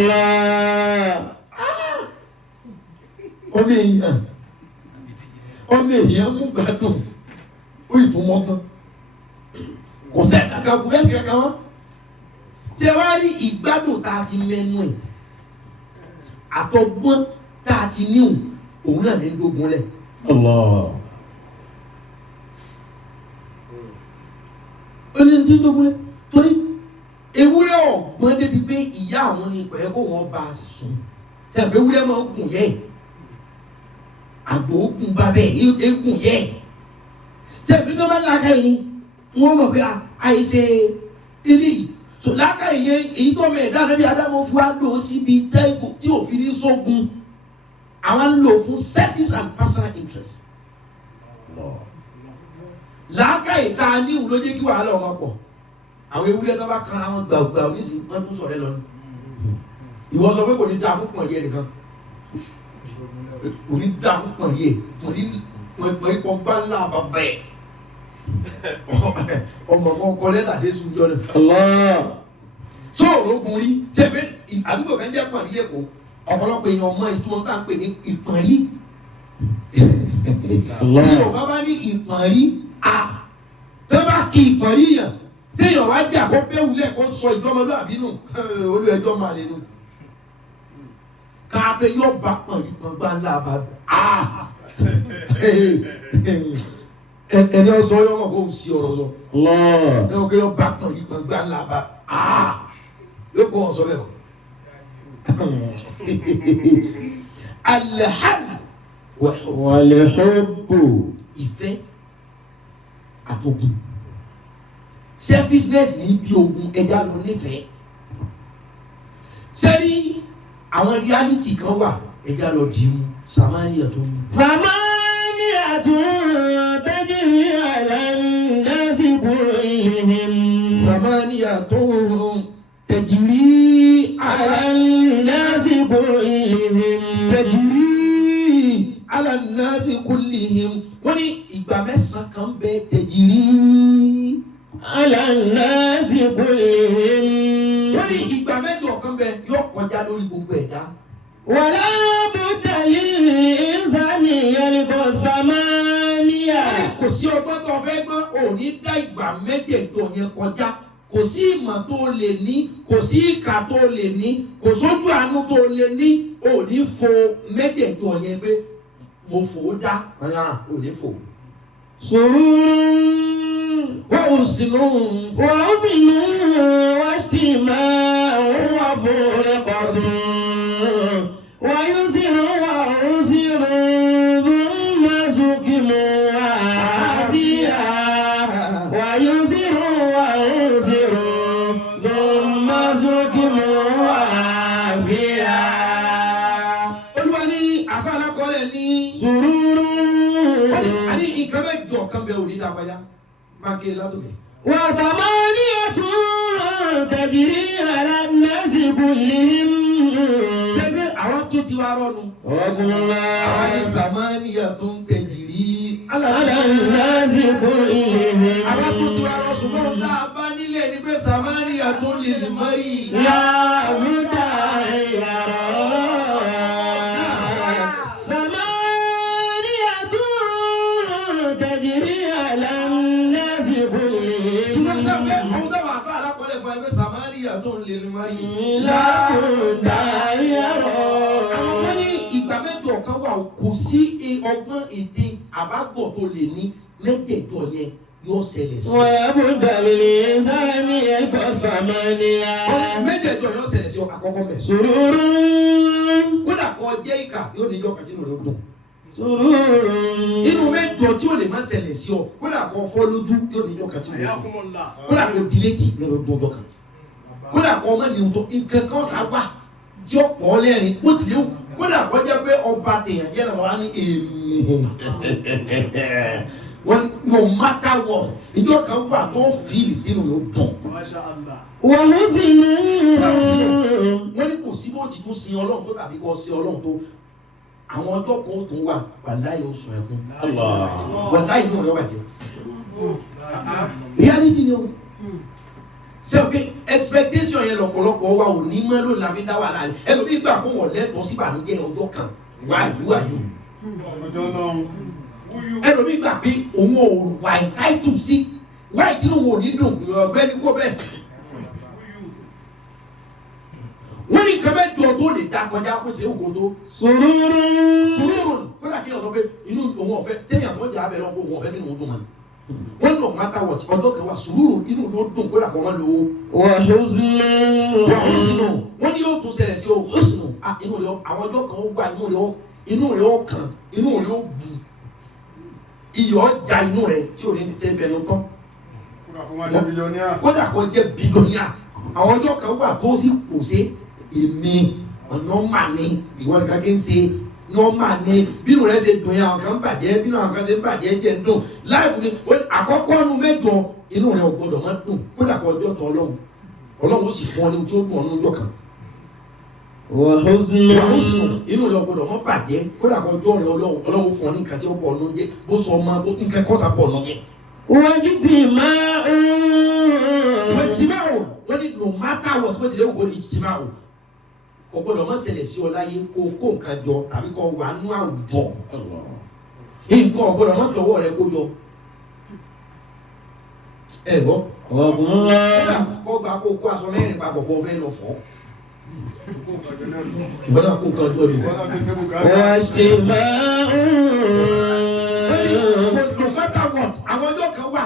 ọmọ èèyàn mú gbádùn ó ìtumọ̀ kan kò sẹ́ kankan kò fẹ́ kankan wá. tí ẹ wá rí ìgbádùn tá a ti mẹ́nu ẹ̀ àtọgbọ́n tá a ti níhùn òun náà ní dógún lẹ̀. ó ní tí dógún lẹ̀ torí ewúrẹ́ ọ̀gbọ́n débi pé ìyá àwọn ni kò yẹ kó wọ́n bá a sùn sẹ́yìn ewúrẹ́ máa ń gùn yẹ́ àgbò ogun bá bẹ́ẹ̀ eégún yẹ́ sẹ́yìn tó bá lákàyè ni wọ́n mọ̀ pé àìsè ilé so lákàyè yẹn èyí tó mọ̀ ẹ̀dá Ànábì Ádámù fi wá lò ó síbi tí òfin ní sógun àwọn ń lò fún selfish and personal interest. Làákàyè tá a ní ìwúlò jẹ́ kí wàhálà ọmọ pọ̀ àwọn ewúrẹ́ tó bá kan àwọn gbàgbà oníṣìí wọ́n tún sọ̀rọ̀ lọ́nà ìwọ sọ pé kò ní dáa fún pọ̀nrí ẹ̀ nìkan kò ní dáa fún pọ̀nrí ẹ̀ pọ̀nrí pọ̀ gbá ńlá bàbá ẹ̀ ọmọ kan kọ lẹ́tà sí sùn jọ náà so ògùn rí sẹ́fẹ̀ àdúgbò kan jẹ́ pọ̀nrí Èkó ọ̀pọ̀lọpọ̀ èèyàn ọmọ ìtumọ̀ tá à ń pè ní ìpọ̀nrí tí Yorùbá bá ní ìpọ̀nrí tó bá kí ìpọ̀nrí yàn téèyàn wá jà kó bẹ́ẹ̀ wulẹ̀ kó sọ ìjọmọlúwàbí nù olú ẹjọ́ máa lè nù káàpẹ́ yóò bá pọ̀nrí kan gbá ńlá bàbá ẹni ọsọ yọ ọmọ kó o sí ọ̀rọ̀ sọ ẹ o kẹ yọ bá pọ̀nrí kan gbá ńlá bàbá yóò kó wọn sọ bẹ́ẹ̀ alihal wàlẹ́hẹ́bù ìfẹ́ àtòkùn selfishness ní bí ogun ẹja lọ nífẹ̀ẹ́ sẹ́rí àwọn reality kan wà ẹja lọ dì í mú Samaria tó mú. Samaria tó tajri ala nnasi kullihim. Samaria tó tajri ala nnasi kullihim. tajri ala nnasi kullihim. wọ́n ní ìgbà mẹ́sàn-án kan bẹ́ẹ̀ tajri ala nnasi kullihim. wọ́n ní ìgbà mẹ́jọ kan bẹ́ẹ̀ yóò kọjá lórí gbogbo ẹ̀dá. wala budda lil insani yalqa thamaniya. kò sí ọgbọ́n tó fẹ́ gbọ́n ò ní dá ìgbà mẹ́jẹ̀ẹ̀jọ yẹn kọjá kò sí ìmọ̀ tó lè ní kò sí ìkà tó lè ní kò sójú àánú tó lè ní ò ní fo mẹ́jẹ̀ẹ̀jọ yẹn pé mo fò ó dá wọn ni ò ní fò. سرور وحسن وحزن واجتماع وفرقة ويسر وعسر ثم سقم وعافية ويسر وعسر ثم سقم وعافية olúwa ní àfàlàkọọ́lẹ̀ ní سرور àní nǹkan mẹ́jọ kan bẹ òní dàgbàyà máa ké látòkè. وثمانية تجري على الناس كلهم Ṣé àwọn tó ti wá rọ́nu? رسول Àwọn ní الله sàmánìyà tó ń tẹ̀jìrí. على الناس كلهم Àwọn tó ti wá rọ́ ṣùgbọ́n tá a bá nílé ni pé sàmánìyà tó ń lè mọ́rì. لا متغير ثمانية تجري على الناس Ṣùgbọ́n sábẹ́ كلهم àwọn táwọn afá alákọ̀ọ́lẹ̀ fún ẹgbẹ́ sàmánìyà tó ń lè mọ́rì. لا متغير Àwọn kan ní ìgbà mẹ́jọ kan wà kò sí ọgbọ́n èdè àbágbọ̀ tó lè ní mẹ́jẹ̀jọ yẹn yóò ṣẹlẹ̀ sí. ويبدأ الإنسان يلقى ثمانية Mẹ́jẹ̀jọ yóò ṣẹlẹ̀ sí àkọ́kọ́ mẹ́. سرور Kódà kó jẹ́ ìkà yóò ní ìjọ kan tí mo lè dùn. سرور Inú mẹ́jọ tí ó lè má ṣẹlẹ̀ sí ọ kódà kó fọ́ lójú yóò ní ìjọ kan tí mo lè dùn. Ayakumullah. Kódà kó di létí yóò lọ dún ọjọ́ kan. Kódà kó ọmọ ní ohun nǹkan kan sá wà tí ó pọ̀ lẹ́rìn ó ti lé kódà kó jẹ́ pé ọba tèèyàn jẹ́ náà wá ní èmi. Wọ́n no matter what ìjọ kan wà tó fìlì nínú ló dùn. Masha Allah. وحزن Wọ́n ní kò sí bó ti tún sin Ọlọ́run tó tàbí kó sin Ọlọ́run tó àwọn ọjọ́ kan ó tún wà wàláhì oṣù ẹ̀kún. Wàláhì inú rẹ̀ bàjẹ́. Reality ni o. Ṣé o pé expectation yẹn lọ́pọ̀lọpọ̀ wa ò ní mọ́ lónìí la fi dá wà láàyè ẹlòmíì gbà kó wọ́n lẹ́tọ̀ọ́ sí ìbànújẹ́ ọjọ́ kan wáyé. ọjọ́ lọ́hùn. Ẹlòmíì gbà pé òun ò wà entitled sí wáyé tí òun ò ní dùn bẹ́ẹ̀ ni kó bẹ́ẹ̀. Wọ́n ní nǹkan mẹ́jọ tó lè dá kọjá kó ṣe é kó tó. سرور Sùúrù kódà kí n sọ pé inú òun ọ̀fẹ́ téèyàn tó ti abẹ́rẹ́ ọkọ̀ òun ọ̀fẹ́ kí ni òun dùn mọ́ ni. Wọ́n ní no matter what ọjọ́ kan wà sùúrù inú ló dùn kódà kó wọ́n lò ó. وحزن Wọ́n sínú wọ́n ní yóò tún ṣẹlẹ̀ sí o ó sínú inú rẹ̀ àwọn ọjọ́ kan ó gbà inú rẹ̀ ó kàn inú rẹ̀ ó bù iyọ̀ ja inú rẹ̀ tí ò ní ti tẹ́ fẹnu tán. kódà kó má jẹ́ bílíọ̀nìyà. Kódà kó jẹ́ bílíọ̀nìyà àwọn ọjọ́ kan wà tó sì kò sí èmi nọ́ọ̀mà ni ìwọ nìkan kí n ṣe nọ́ọ̀mà ni bínú rẹ̀ ṣe dùn yẹn àwọn kan bàjẹ́ bínú àwọn kan ṣe bàjẹ́ jẹ́ ń dùn láìpẹ́ ni àkọ́kọ́ nu mẹ́jọ inú rẹ̀ ò gbọ́dọ̀ má dùn kódà kó ọjọ́ tán Ọlọ́run ó sì fún ọ ní tí ó dùn ọ́ ní ọjọ́ kan. وحزن Inú rẹ̀ ò gbọ́dọ̀ má bàjẹ́ kódà kó ọjọ́ rẹ̀ Ọlọ́run fún ọ ní nǹkan tí ó bọ̀ ọ́nú jẹ́ bó sọ ọmọ bó nǹkan kọ́sà bọ̀ ọ́nú jẹ́. واجتماع Ìtìmáwò wọ́n ní no matter what bó ti lè wò ó ìtìmáwò kò gbọ́dọ̀ má ṣẹlẹ̀ sí ọ láyé kó kó nǹkan jọ tàbí kó wà nú àwùjọ nǹkan ọ̀gbọ́dọ̀ má tọwọ́ rẹ kó yọ ẹ gbọ́ kódà kó gba kó kó aṣọ mẹ́rin papọ̀ kó fẹ́ lọ fọ́ ìwọ náà kó nǹkan jọ rẹ. واجتماع No matter what àwọn ọjọ́ kan wà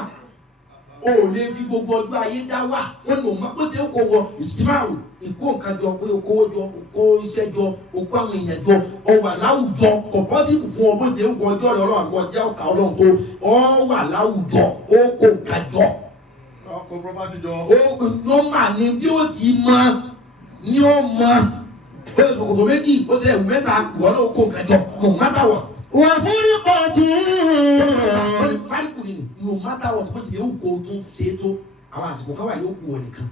o lè fi gbogbo ọjọ́ ayé dá wà wọn ní o máa pété kó wọ ìsìmáàrù ìkó nǹkan jọ pé o kówó jọ o kó iṣẹ́ jọ o kó àwọn èèyàn jọ o wà láwùjọ kò pọ́sibù fún ọ pété kó ọjọ́ rẹ ọlọ́run àgbọ̀ ọjà ọ̀tá ọlọ́run tó ọ wà láwùjọ o kó nǹkan jọ ọkọ̀ property jọ. o nọ́mà ni bí ó ti mọ ni ó mọ o lè sọ̀kòtò méjì o ṣe ẹ̀wù mẹ́ta ìwọ náà o kó nǹkan jọ no matter what. وفرقة wọ́n ní fáríkù nínú no matter what bó ti lè kó tún ṣe é tó àwọn àsìkò kan wà yóò kú ọ nìkan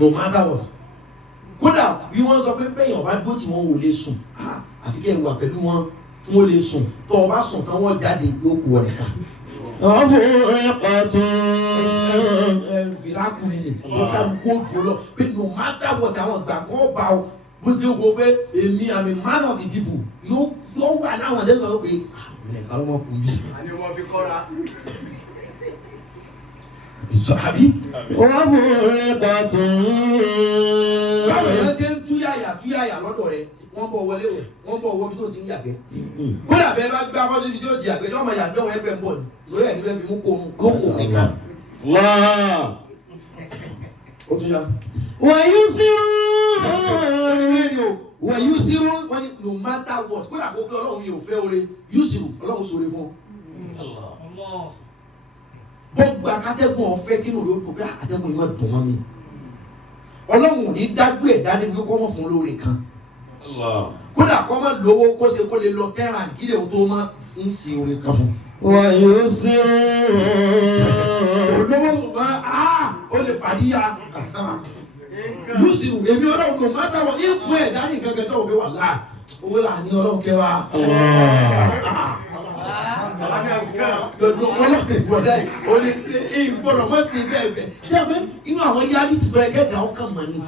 no matter what kódà bí wọ́n sọ pé bẹ́yàn bá dúró tí wọ́n ò lè sùn àfi kẹ́ ẹ̀ wà pẹ̀lú wọn tí wọ́n lè sùn tó o bá sùn tán wọ́n jáde yóò kú ọ nìkan. وفرقة fìlàkù nínú tó ká kó jò lọ pé no matter what àwọn ìgbà kan bá o bó ṣe wo pé èmi àmì man of the people yóò wà láwọn ṣe ń sọ pé ilẹ̀ kan ló mọ̀ kú bí. Àní wọ́n fi kọ́ra. àbí. ومغلقة báwo yẹn ṣe ń túyàyà lọ́dọ̀ rẹ̀ wọ́n bọ̀ wọlé wẹ̀ wọ́n bọ̀ wọ́bi tó ti ń yàgbẹ́. kódà bẹ́ẹ̀ bá gbá wọ́n síbi tí ó ti yàgbẹ́ yọ́mọ yàgbẹ́ wọn ẹgbẹ́ ń bọ̀ ni lórí ẹ̀ níbẹ̀ fi mú kó nìkan. الله ó tún yá. ويسرون wẹ̀ yusiru wọ́n ní no matter what kódà kó pé ọlọ́run yìí ò fẹ́ oore yusiru ọlọ́run sóore fún ọ. gbogbo akátẹ́gùn ọ̀fẹ́ kínú rẹ̀ ó dùn pé àtẹ́gùn yìí máa dùn mọ́ mi. ọlọ́run ò ní dágbé ẹ̀dá níbi kó wọ́n fún lóore kan. kódà kó má lówó kó ṣe kó lè lọ tẹ́ràn kí lè tó má ń ṣe oore kan fún. ويسرون olówó ṣùgbọ́n ó lè fàdíyà. yusiru èmi ọlọ́run no matter what ń fún ẹ̀dá ní nǹkan kẹjọ́ òbí wà láà owó là ní ọlọ́run kẹwàá. Gbọ́dọ̀ mọ̀ sí bẹ́ẹ̀ bẹ́ẹ̀ tí a bẹ́ inú àwọn reality tó ẹgẹ́ dà ó kàn mọ́ ni.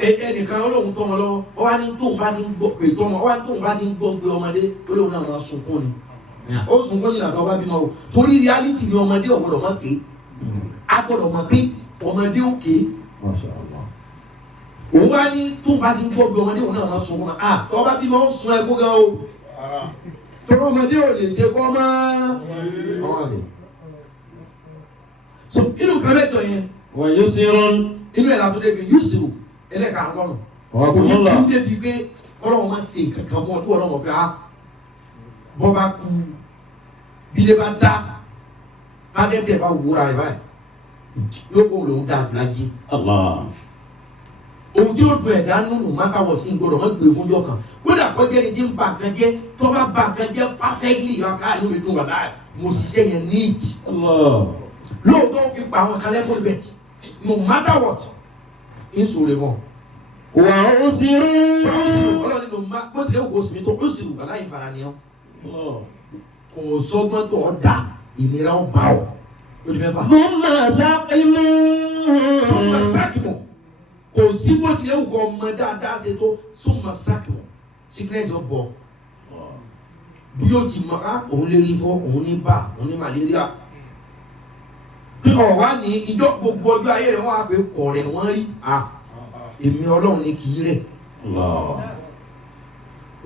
Ẹnìkan ọlọ́run tọ́ wọn lọ́wọ́ ọ wá ní tóun bá ti ń gbọ́ pé tọ́ wọn ọ wá ní tóun bá ti ń gbọ́ pé ọmọdé olóhùn náà máa sunkún ni. Ó sunkún jìnnà tó bá bímọ o torí reality ni ọmọdé ọ̀gbọ́dọ̀ mọ̀ ké a gbọ́dọ̀ mọ̀ pé ọmọdé ó ké. Òun wá ní tóun bá ti ń gbọ́ pé ọmọdé òun náà máa sunkún náà tọ́ bá bímọ ó sun ẹkún gan o. Tọ́rọ ọmọdé ò lè ṣe kọ́ máa ọwọ́ rẹ̀. So inú kan mẹ́jọ yẹn. ويسرون Inú ẹ̀ látọ́ débi yusiru ẹlẹ́ka àgọ́rùn. Kò ní kú débi pé kọ́lọ́wọ́ máa ṣe kankan fún ọdún ọlọ́mọ pé bọ́ bá kú bílé bá dá kádẹ́tẹ̀ bá wúra rẹ̀ báyìí yóò kó lòun dá àdúrà yé. Ohun tí ó dùn ẹ̀dá nínú mákàwọ̀ sí gbọdọ̀ mọ́ gbé fún jọ kan kódà kọjá ni tí ń ba nǹkan jẹ́ tó bá ba nǹkan jẹ́ perfectly wá ká ní omi dùn wà láàyè mo ṣiṣẹ́ yẹn neat. Lóòótọ́ fi pa àwọn kan lẹ́kọ̀ọ́ bẹ̀tì no matter what ń sòrè wọn. ويسرون Ọlọ́run nínú bó ti lè kó sinmi tó ó sì rù aláì fara ni ọ́ kò sọ́gbọ́n tó ọ̀ dà ìnira ọ̀ bá ọ̀ lórí mẹ́fà. ثم سقموا Súnmọ́ sákìmọ̀ kò sí bó tilẹ̀ wù kọ́ ọmọ dáadáa ṣe tó súnmọ́ sákìmọ̀ sickness ọ̀ bọ̀ bí yóò ti mọ òun lè rí fọ́ òun ní bá òun ní malaria pé ọ̀wá ní ìjọ gbogbo ọjọ́ ayé rẹ̀ wọ́n á pè kọ̀ rẹ̀ wọ́n rí èmi ọlọ́run ní kì í rẹ̀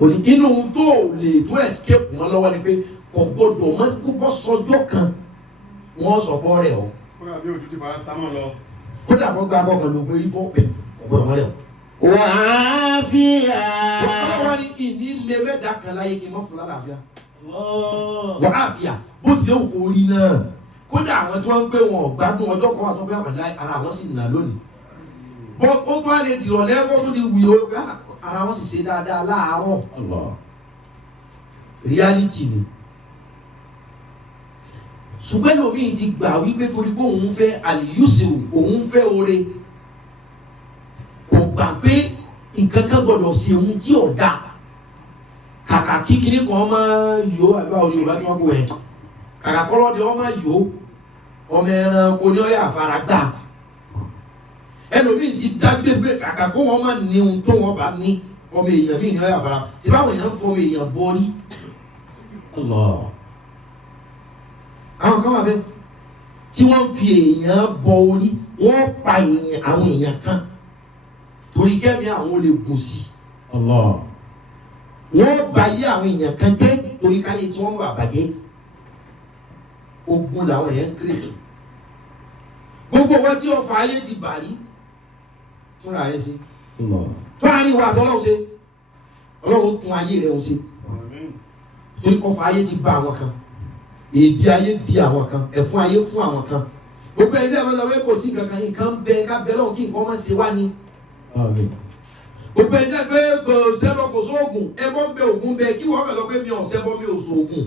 òní inú tó lè tó escape wọn lọ́wọ́ ni pé kò gbọdọ̀ mọ́ púpọ̀ sọjọ́ kan wọ́n sọ̀kọ́ rẹ̀ ọ́ kódà bí ojú ti paracetamol lọ. kódà kó gba akọkàn ló pé rí fọ́ pẹ̀tì ọ̀gbọ̀dọ̀ mọ́lẹ̀ ọ́. وعافية ọlọ́wọ́ ní ìní lè mẹ́ta kan láyé kí n mọ́ fún lálàáfíà wọ́n á fìyà bó tilẹ̀ òkú orí náà kódà àwọn tí wọ́n ń gbé wọn gbádùn ọjọ́ kan wà tó gbé àwọn ara wọn sì nà lónìí bọ́ ó tó wá lè dìrọ̀ lẹ́kọ́ tó di wì ó ara wọn sì ṣe dáadáa láàárọ̀ reality ni ṣùgbọ́n lómi ti gbà wípé torí pé òun fẹ́ àlìyúsìrù òun fẹ́ oore kò gbà pé nǹkan kan gbọdọ̀ sí ohun tí ò dáa kàkà kíkiri kan máa yó àbá òní yorùbá tí wọ́n kó ẹ̀ kàkà kọ́lọ́dẹ ọmọ yó ọmọ ẹranko ní ọ̀yà àfaragbà ẹlòmíì ti dágbé pé kàkà kó wọn máa ní ohun tó wọn bá ní ọmọ èèyàn míì ní ọ̀yà àfaragbà tí báwọn èèyàn ń fọ ọmọ èèyàn bọ́rí. Àwọn kan wà bẹ́ẹ̀ tí wọ́n fi èèyàn bọ orí wọ́n pa èèyàn àwọn èèyàn kan torí kẹ́mi àwọn olè gùn sí wọ́n bá yé àwọn èèyàn kan jẹ́ torí káyé tí wọ́n wà bàjẹ́ ogun làwọn èèyàn ń kírètì gbogbo wọn tí ọfà ayé ti bà rí túnra rẹ ṣe tún àárín wa àtọ́lọ́wọ́ ṣe ọlọ́run tún ayé rẹ̀ ń ṣe torí ọfà ayé ti bà àwọn kan èdè ayé di àwọn kan ẹ̀fún ayé fún àwọn kan gbogbo ẹ̀dẹ́ àwọn ọ̀sán kò sí kankan nǹkan bẹ ká bẹ lọ́wọ́ kí nǹkan má ṣe wá ní. gbogbo ẹ̀dẹ́ pé kò ṣẹbọ kò sóògùn ẹbọ ń bẹ ògùn bẹ kí wọ́n bẹ̀ lọ pé mi ò ṣẹbọ mi ò sóògùn.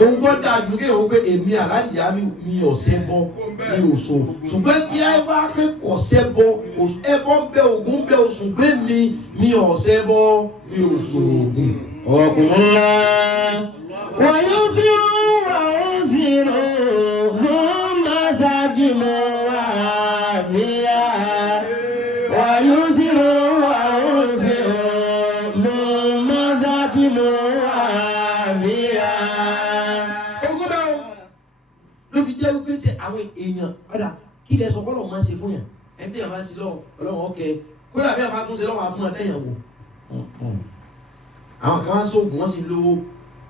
ohun tó dáa ju kí èèyàn pé èmi aláìyá mi ò ṣẹbọ mi ò sóògùn ṣùgbọ́n kí ẹ wá pé kò ṣẹbọ ẹbọ ń bẹ ògùn bẹ oṣù pé mi ò ṣẹbọ mi ò sóògùn. ويسروا ويسروا ثم سقموا وعافية ويسروا ويسروا ثم سقموا وعافية ló fi jẹ́ wípé ṣe àwọn èèyàn padà kí lẹ sọ kọ́ lọ́wọ́ máa ń ṣe fún yàn ẹni tí yàn máa ń ṣe lọ́wọ́ ọlọ́wọ́ ọkẹ́ kódà bí a máa tún ṣe lọ́wọ́ àtúmọ̀ dẹ́yàn wò. àwọn kan wá sóògùn wọ́n sì lówó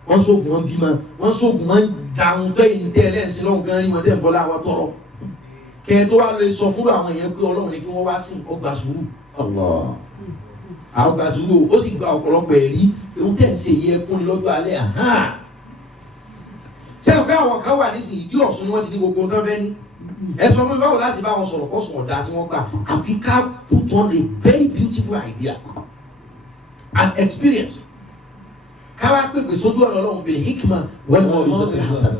wọ́n sóògùn wọn bímọ wọ́n sóògùn wọn dàrún tó èyí tẹ́ ẹlẹ́sìn lọ́wọ́ gan rí wọn tẹ́ ń fọlá àwọn tọrọ kẹ́ ẹ tó wá lè sọ fúnra àwọn èèyàn pé Ọlọ́run ni kí wọ́n wá sìn ọgbà sùúrù. àwọn gbà sùúrù ó sì gba ọ̀pọ̀lọpọ̀ ẹ̀rí ohun tẹ̀ ń ṣe yẹ kún lọ́jọ́ alẹ́ àhán. ṣé ọ̀gá àwọn kan wà nísìnyí ìdí Ọ̀ṣun ni wọ́n ti ní gbogbo nǹkan fẹ́ ní. ẹ sọ fún mi báwo láti bá wọn sọ̀rọ̀ kó sùn ọ̀dà tí wọ́n gbà àfi ká put on a very beautiful idea and experience. káwá pèpè sójú ọ̀nà Ọlọ́run bíi hikma wọ́n mọ̀ ìṣòro hasan.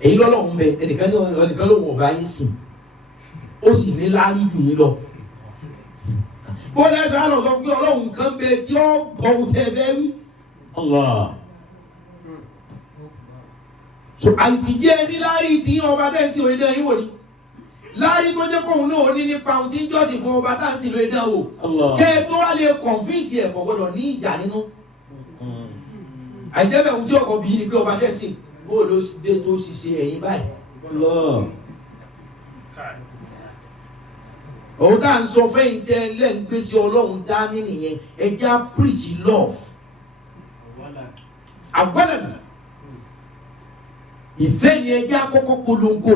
èyí lọ́lọ́run bẹ ẹnìkan ló wọ̀ bá yín sìn ó sì ní láárí jù yín lọ. bó lẹ́sọ̀ á lọ sọ pé Ọlọ́run kan bẹ tí ó bọ̀wù tẹ̀ fẹ́ wí. so àìsí jẹ́ ẹni láárí tí ọba tẹ̀ sí òye náà yín wò ni láárí tó jẹ́ kóhun náà ní nípa ohun tí ń jọ́sìn fún ọba tá à ń sì lóye náà wò kẹ́ ẹ tó wá lè kọ̀nfíìsì ẹ̀ kò gbọ́dọ̀ ní ìjà nínú. àìjẹ́bẹ̀ ohun tí ọkọ̀ bí ni pé ọba tẹ̀ sí bó ló dé tó ṣiṣẹ́ ẹ̀yìn báyìí. òun tá à ń sọ fẹ́yìn tẹ́ lẹ́ǹgbèsè Ọlọ́run dání nìyẹn ẹ jẹ́ á preach love. àgbọ̀dọ̀ ìfẹ́ ni ẹ jẹ́ àkọ́kọ́ polongo.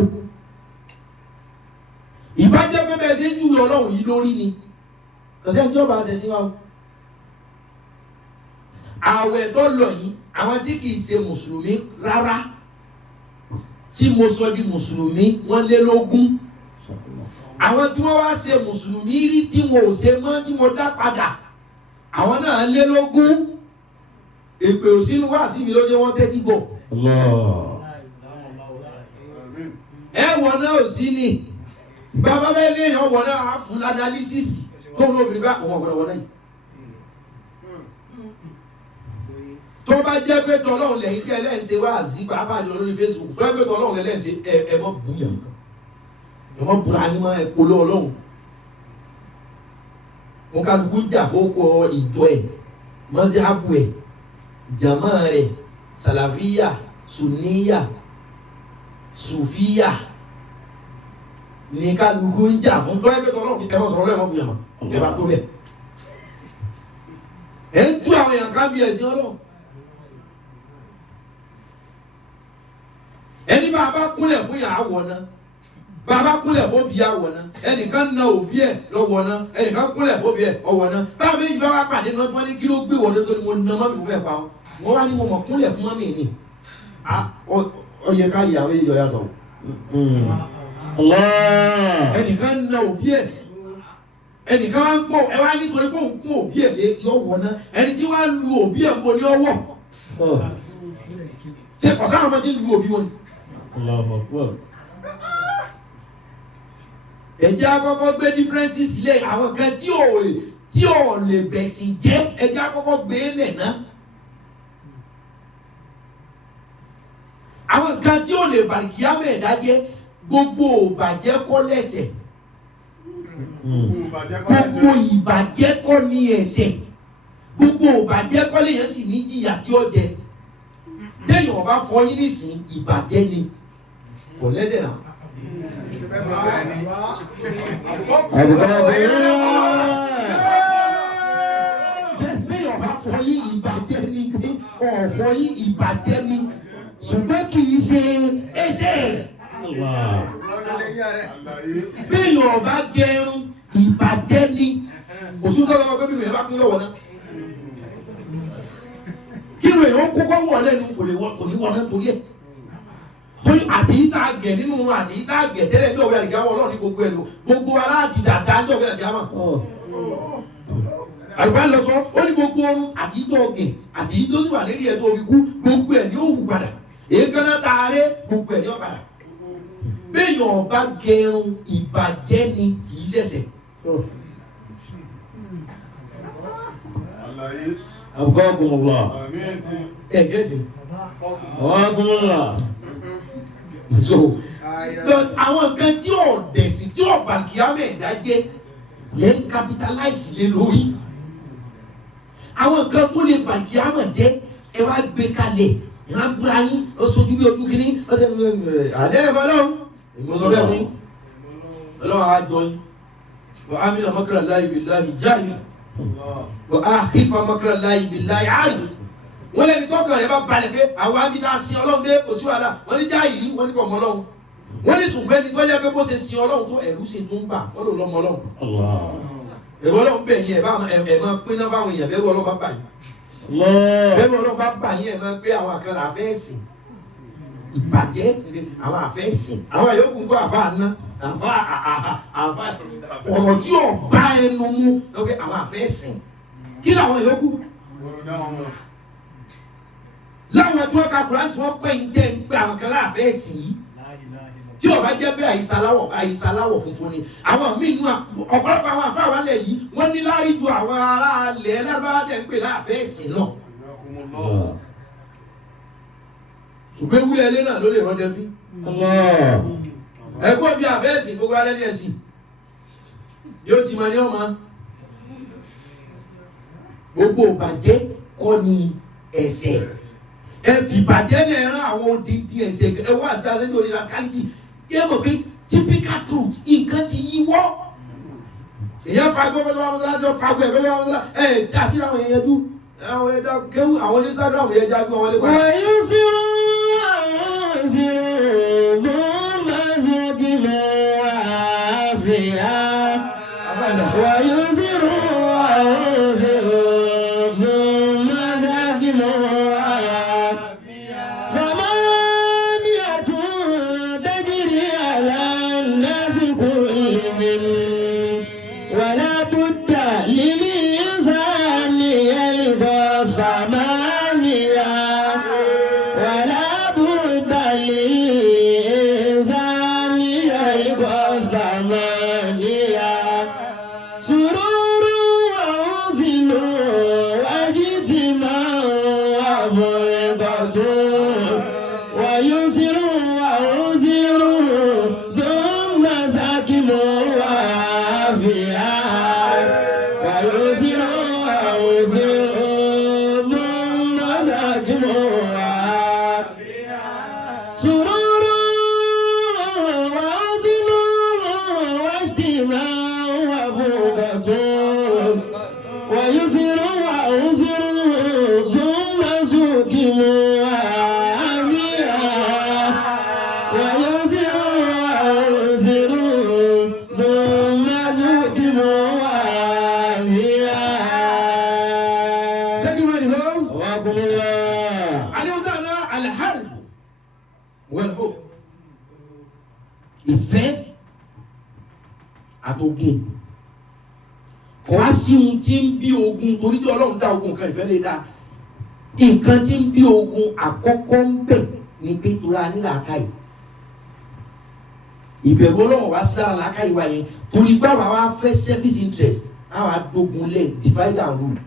ìbájẹ́ pé bẹ́ẹ̀ ṣe ń júwe Ọlọ́run yìí lórí ni kọ̀sẹ́ tí ó bá ṣe sí wa. àwẹ̀ tó lọ yìí àwọn tí kì í ṣe mùsùlùmí rárá tí mo sọ di mùsùlùmí wọ́n lé lógún. àwọn tí wọ́n wá ṣe mùsùlùmí rí tí wọn ò ṣe mọ́ tí wọ́n dá padà àwọn náà lé lógún. èpè ò sínú wá sí mi ló jẹ́ wọ́n tẹ́tí gbọ́. ẹ̀wọ̀n náà ò sí ni bàbá bẹ́ẹ̀ ní èèyàn wọ̀ náà á fún ládàlísìsì tó ń lóbìnrin bá àwọn ọ̀gbọ̀n wọn náà yìí. tó bá jẹ́ pé tọ́lọ́run lẹ́yìn tí ẹlẹ́sìn wá sí pàápàá jọ lórí Facebook tó jẹ́ pé tọ́lọ́run lẹ́sìn ẹ mọ́ búyàn ẹ mọ́ búra yín mọ́ ẹ polówó Ọlọ́run. wọn kálukú jà fókò ìjọ ẹ mọ́síábù ẹ jàmá rẹ sàlàfíyà sùníyà sùfíyà ní kálukú ń jà fún tó jẹ́ pé tọ́lọ́run ẹ mọ́ sọ̀rọ̀ ẹ mọ́ búyàn mọ́ ẹ bá tó bẹ̀. ẹ ń tú àwọn èèyàn ká bí ẹ̀sìn Ọlọ́run. ẹni bàbá kúnlẹ̀ fún yàrá wọ̀ ná bàbá kúnlẹ̀ fún òbí yà wọ̀ ná ẹnìkan na òbí ẹ̀ lọ́wọ́ ná ẹnìkan kúnlẹ̀ fún òbí ẹ̀ ọwọ́ ná báwo méjì bá wà pàdé náà tí wọ́n ní kí ló gbé wọlé tó ní mo na mọ́mí fún ẹ̀ pa wọ́n wá ní mo mọ̀ kúnlẹ̀ fún mọ́mí ni ó yẹ ká yàwé yọ yàtọ̀. ẹnìkan na òbí ẹ̀ ẹnìkan wá ń pọ̀ ẹ wá nítorí pé òun kún òbí ẹ̀ lé yọ wọ̀ ná ẹni tí wọ́n á lu òbí ẹ̀ mo ní ọwọ́ ṣe kọ̀sán àwọn ọmọdé lu òbí wọn ni. ẹjẹ́ àkọ́kọ́ gbé differences sílẹ̀ àwọn kan tí ò lè bẹ̀sìn jẹ́ ẹjẹ́ àkọ́kọ́ gbé lẹ̀ náà. àwọn kan tí ò lè bàkíyàmẹ̀ ẹ̀dá jẹ́ gbogbo ìbàjẹ́ kọ́ lẹ́sẹ̀ gbogbo ìbàjẹ́ kọ́ ní ẹ̀ṣẹ̀ gbogbo ìbàjẹ́ kọ́ lèyàn sì ní jìyà tí ó jẹ téèyàn bá fọyín nísìn ìbàjẹ́ ni kò lẹ́sẹ̀ náà. téèyàn bá fọyín ìbàjẹ́ ni ọ̀fọyín ìbàjẹ́ ni ṣùgbọ́n kì í ṣe ẹ̀ṣẹ̀. béèyàn bá gẹrun ìbàjẹ́ ni òṣùwọ̀n tó lọ́wọ́ pé bí èèyàn bá kún yọ̀wọ̀ náà kí ló èèyàn kókó wọ̀ lẹ́nu kò ní wọ̀ náà torí ẹ̀ torí àtìyítà gẹ̀ nínú àtìyítà gẹ̀ tẹ́lẹ̀ ní ọ̀gbẹ́ àdìgáwọ̀ ọlọ́run ní gbogbo ẹ̀ lò gbogbo aláàdì dàda ní ọ̀gbẹ́ àdìgáwọ̀ àgbà lọ sọ ó ní gbogbo ọrùn àtìyítà ọ̀gẹ̀ àtìyítà sì wà lérí ẹ̀ tó fi kú gbogbo ẹ̀ ní òwú padà èékánná taaré gbogbo ẹ̀ ní ọ̀padà béèyàn bá gẹrun ìbàjẹ́ ni kì í ṣẹ̀ṣẹ̀. Abqakumullah. Gẹ́gẹ́ Abqakumullah. so but àwọn nǹkan tí ò dẹ̀sí tí ò bàkíyàmẹ̀ ẹ̀dá jẹ́ yẹn ń capitalize lé lórí àwọn nǹkan tó lè bàkíyàmẹ̀ jẹ́ ẹ wá gbé kalẹ̀ ìran búra yín ó sojú bí ojú kìíní ó ṣe àlẹ́ ẹ̀fọ́ lọ́wọ́ èmi sọ bẹ́ẹ̀ fún yín ọlọ́wọ́ àjọ yín wọ́n á mìíràn makra Allahi billahi jahil wọ́n á khifa makra Allahi billahi arif wọ́n lẹ́ni tọ́kàn rẹ̀ bá balẹ̀ pé àwọn abidá sin ọlọ́run dé kò sí wàhálà wọ́n ní jahili wọ́n ní kò mọ́ ọlọ́run wọ́n ní ṣùgbọ́n ẹni tó yẹ pé bó ṣe sin ọlọ́run tó ẹ̀rú sì tún bà ó lò lọ́mọ ọlọ́run ẹ̀rọ ọlọ́run bẹ̀ yín ẹ̀ máa pín náà báwọn èèyàn bẹ́rù ọlọ́run bá bà yín bẹ́rù ọlọ́run bá bà yín ẹ̀ máa pé àwọn àkàrà àfẹ́sìn ìbàjẹ́ àwọn àfẹ́sìn àwọn àyọkù ńkọ́ àfa àná àfa ọ̀rọ̀ tí ò bá ẹnu mú lọ́pẹ́ àwọn àfẹ́sìn kí làwọn àyọkù láwọn tí wọ́n ka Kùránì tí wọ́n pẹ́ yín tẹ́ ń pẹ́ àwọn kan láàfẹ́sìn yìí tí ó bá jẹ́ pé àìsàláwọ̀ funfun ni àwọn míì nú ọ̀pọ̀lọpọ̀ àwọn àfáà lẹ̀ yìí wọ́n ní láàrí ju àwọn ará ilẹ̀ Lárúbáwá tẹ̀ ń pè láàfẹ́ ẹ̀sìn náà. ṣùgbọ́n ewúrẹ́ ilé náà ló lè rọ́jẹ́ fí. ẹ̀kọ́ bí àfẹ́ ẹ̀sìn gbogbo alẹ́ ní ẹ̀sìn yóò ti máa ní ọmọ. gbogbo ìbàjẹ́ kọ́ ni ẹ̀ṣẹ̀ ẹ fi ìbàjẹ́ náà rán àwọn odidi ẹ̀ṣẹ̀ ẹ wá àti àti ní rascality yẹ mọ̀ pé typical truth nǹkan ti yíwọ́ èyàn fa gbogbo tó wà mọ́tò láti fa gbogbo ẹ̀fẹ́ lọ́wọ́ mọ́tò àti àwọn èèyàn dú àwọn ẹ̀dá kéwù àwọn Instagram yẹn já gbọ́n wọlé wáyé. wàyí sírò àwọn sírò ló máa ṣe kí lọ àfihàn wàyí sírò àwọn sírò ló máa ṣe kí lọ ìfẹ́ àtògùn kò wá sí ohun tí ń bí ogun torí tí Ọlọ́run dá ogun kan ìfẹ́ lè dá nǹkan tí ń bí ogun àkọ́kọ́ ń bẹ̀ ní pé tora ní làákàyè ìbẹ̀rù Ọlọ́run wá sí lára làákàyè wa yẹn torí pé àwa wá fẹ́ selfish interest àwa dógun lẹ̀ divide and rule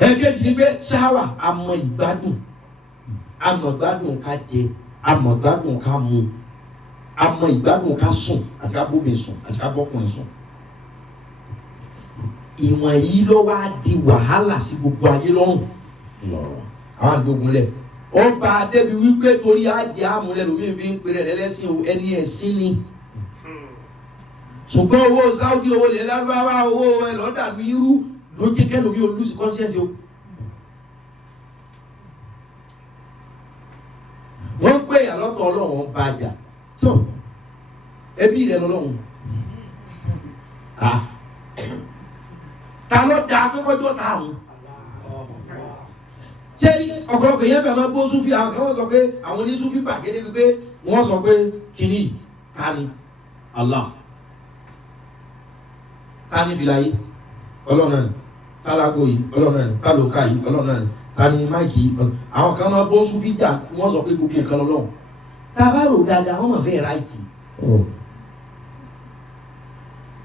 ẹ̀kejì ni pé ṣáwà àmọ́ ìgbádùn àmọ́ ìgbádùn ká jẹ àmọ́ ìgbádùn ká mu àmọ́ ìgbádùn ká sùn àti ká bóbi sùn àti ká bọ́kùnrin sùn ìwọ̀n yìí ló wá di wàhálà sí gbogbo ayé lọ́rùn àwọn àdógun lẹ̀ ọba débi wípé torí àjẹ́ àmúlẹ̀ lómi fi ń pèrè lẹ́lẹ́sìn ẹni ẹ̀sìn ni ṣùgbọ́n owó Saudi owó lè Lárúbáwá owó ẹlọ́dàlú irú ló jẹ́ kẹ́lòmí olùsí conscience o wọ́n pè àlọ́tọ̀ Ọlọ́run bá jà tó ẹbí rẹ̀ lọ́lọ́run ta ló da akẹ́kọ̀ọ́jọ́ ta àwọn ṣé ọ̀pọ̀lọpọ̀ yẹn fẹ́ máa bó súfì àwọn kan wọ́n sọ pé àwọn onísúfì bàjẹ́ débi pé wọ́n sọ pé kìíní ta ni Allah ta ni fìlà yìí Ọlọ́run náà ni tálágò yìí Ọlọ́run náà ni tálókà yìí Ọlọ́run náà ni ta ni máìkì yìí àwọn kan máa bó súfì jà wọ́n sọ pé gbogbo nǹkan lọ́lọ́run tá a bá rò dáadáa wọ́n mọ̀ fẹ́ ráìtì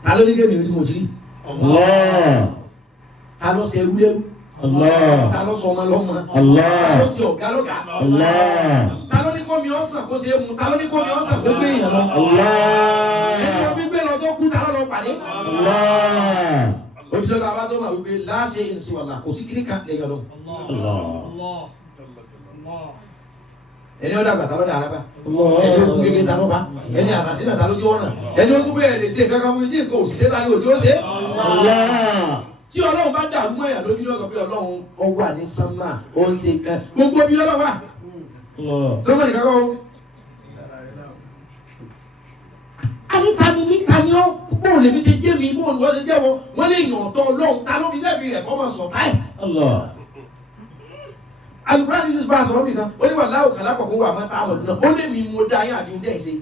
ta ló ní kémi orí mo ti rí ta ló ṣe ẹrú lẹ́rú ta ló sọ ọmọ lọ́mọ ta ló ṣe ọ̀gá lọ́gá ta ló ní kó mi ọ̀sán kó ṣe é mu ta ló ní kó mi ọ̀sán kó gbé èèyàn lọ ẹni wọn gbígbé lọ tó kú ta ló lọ pàdé òdìjọ́ ta bá tó máa wípé láṣẹ ìrìnsìwàlà kò sí kíní kan lẹ́yìn lọ ẹni ọ̀dà bàtà lọ́dà alábà ẹni ó gbégbé ta lọ́ba ẹni àsàsínà ta lójú ọ̀nà ẹni ó tún bẹ́ẹ̀ lè ṣe kankan fún mi tí nǹkan òṣìṣẹ́ ta ni òjò ṣe. tí ọlọ́run bá dàrú mọ́ ẹ̀yà lójú lọ́kàn pé ọlọ́run ọ wà ní sánmà ó ń ṣe kan gbogbo bí lọ́wọ́ wà sọ́mọ́ nìkan kọ́ àwọn tani ọ́ bóun lèmi ṣe jẹ́ mi bóun wọ́n ṣe jẹ́ wọ́n lè yàn ọ̀tọ̀ ọlọ́run ta ló fi sẹ́mi rẹ̀ kọ́ mọ̀ sọ̀tá ẹ̀. alukura ní sísè bá a sọ̀rọ̀ mi kan ó ní wà láwù kàlá kọ̀ọ̀kan wà máa ta àmọ̀ lónà ó lè mi mo da yín àti oúnjẹ ìṣe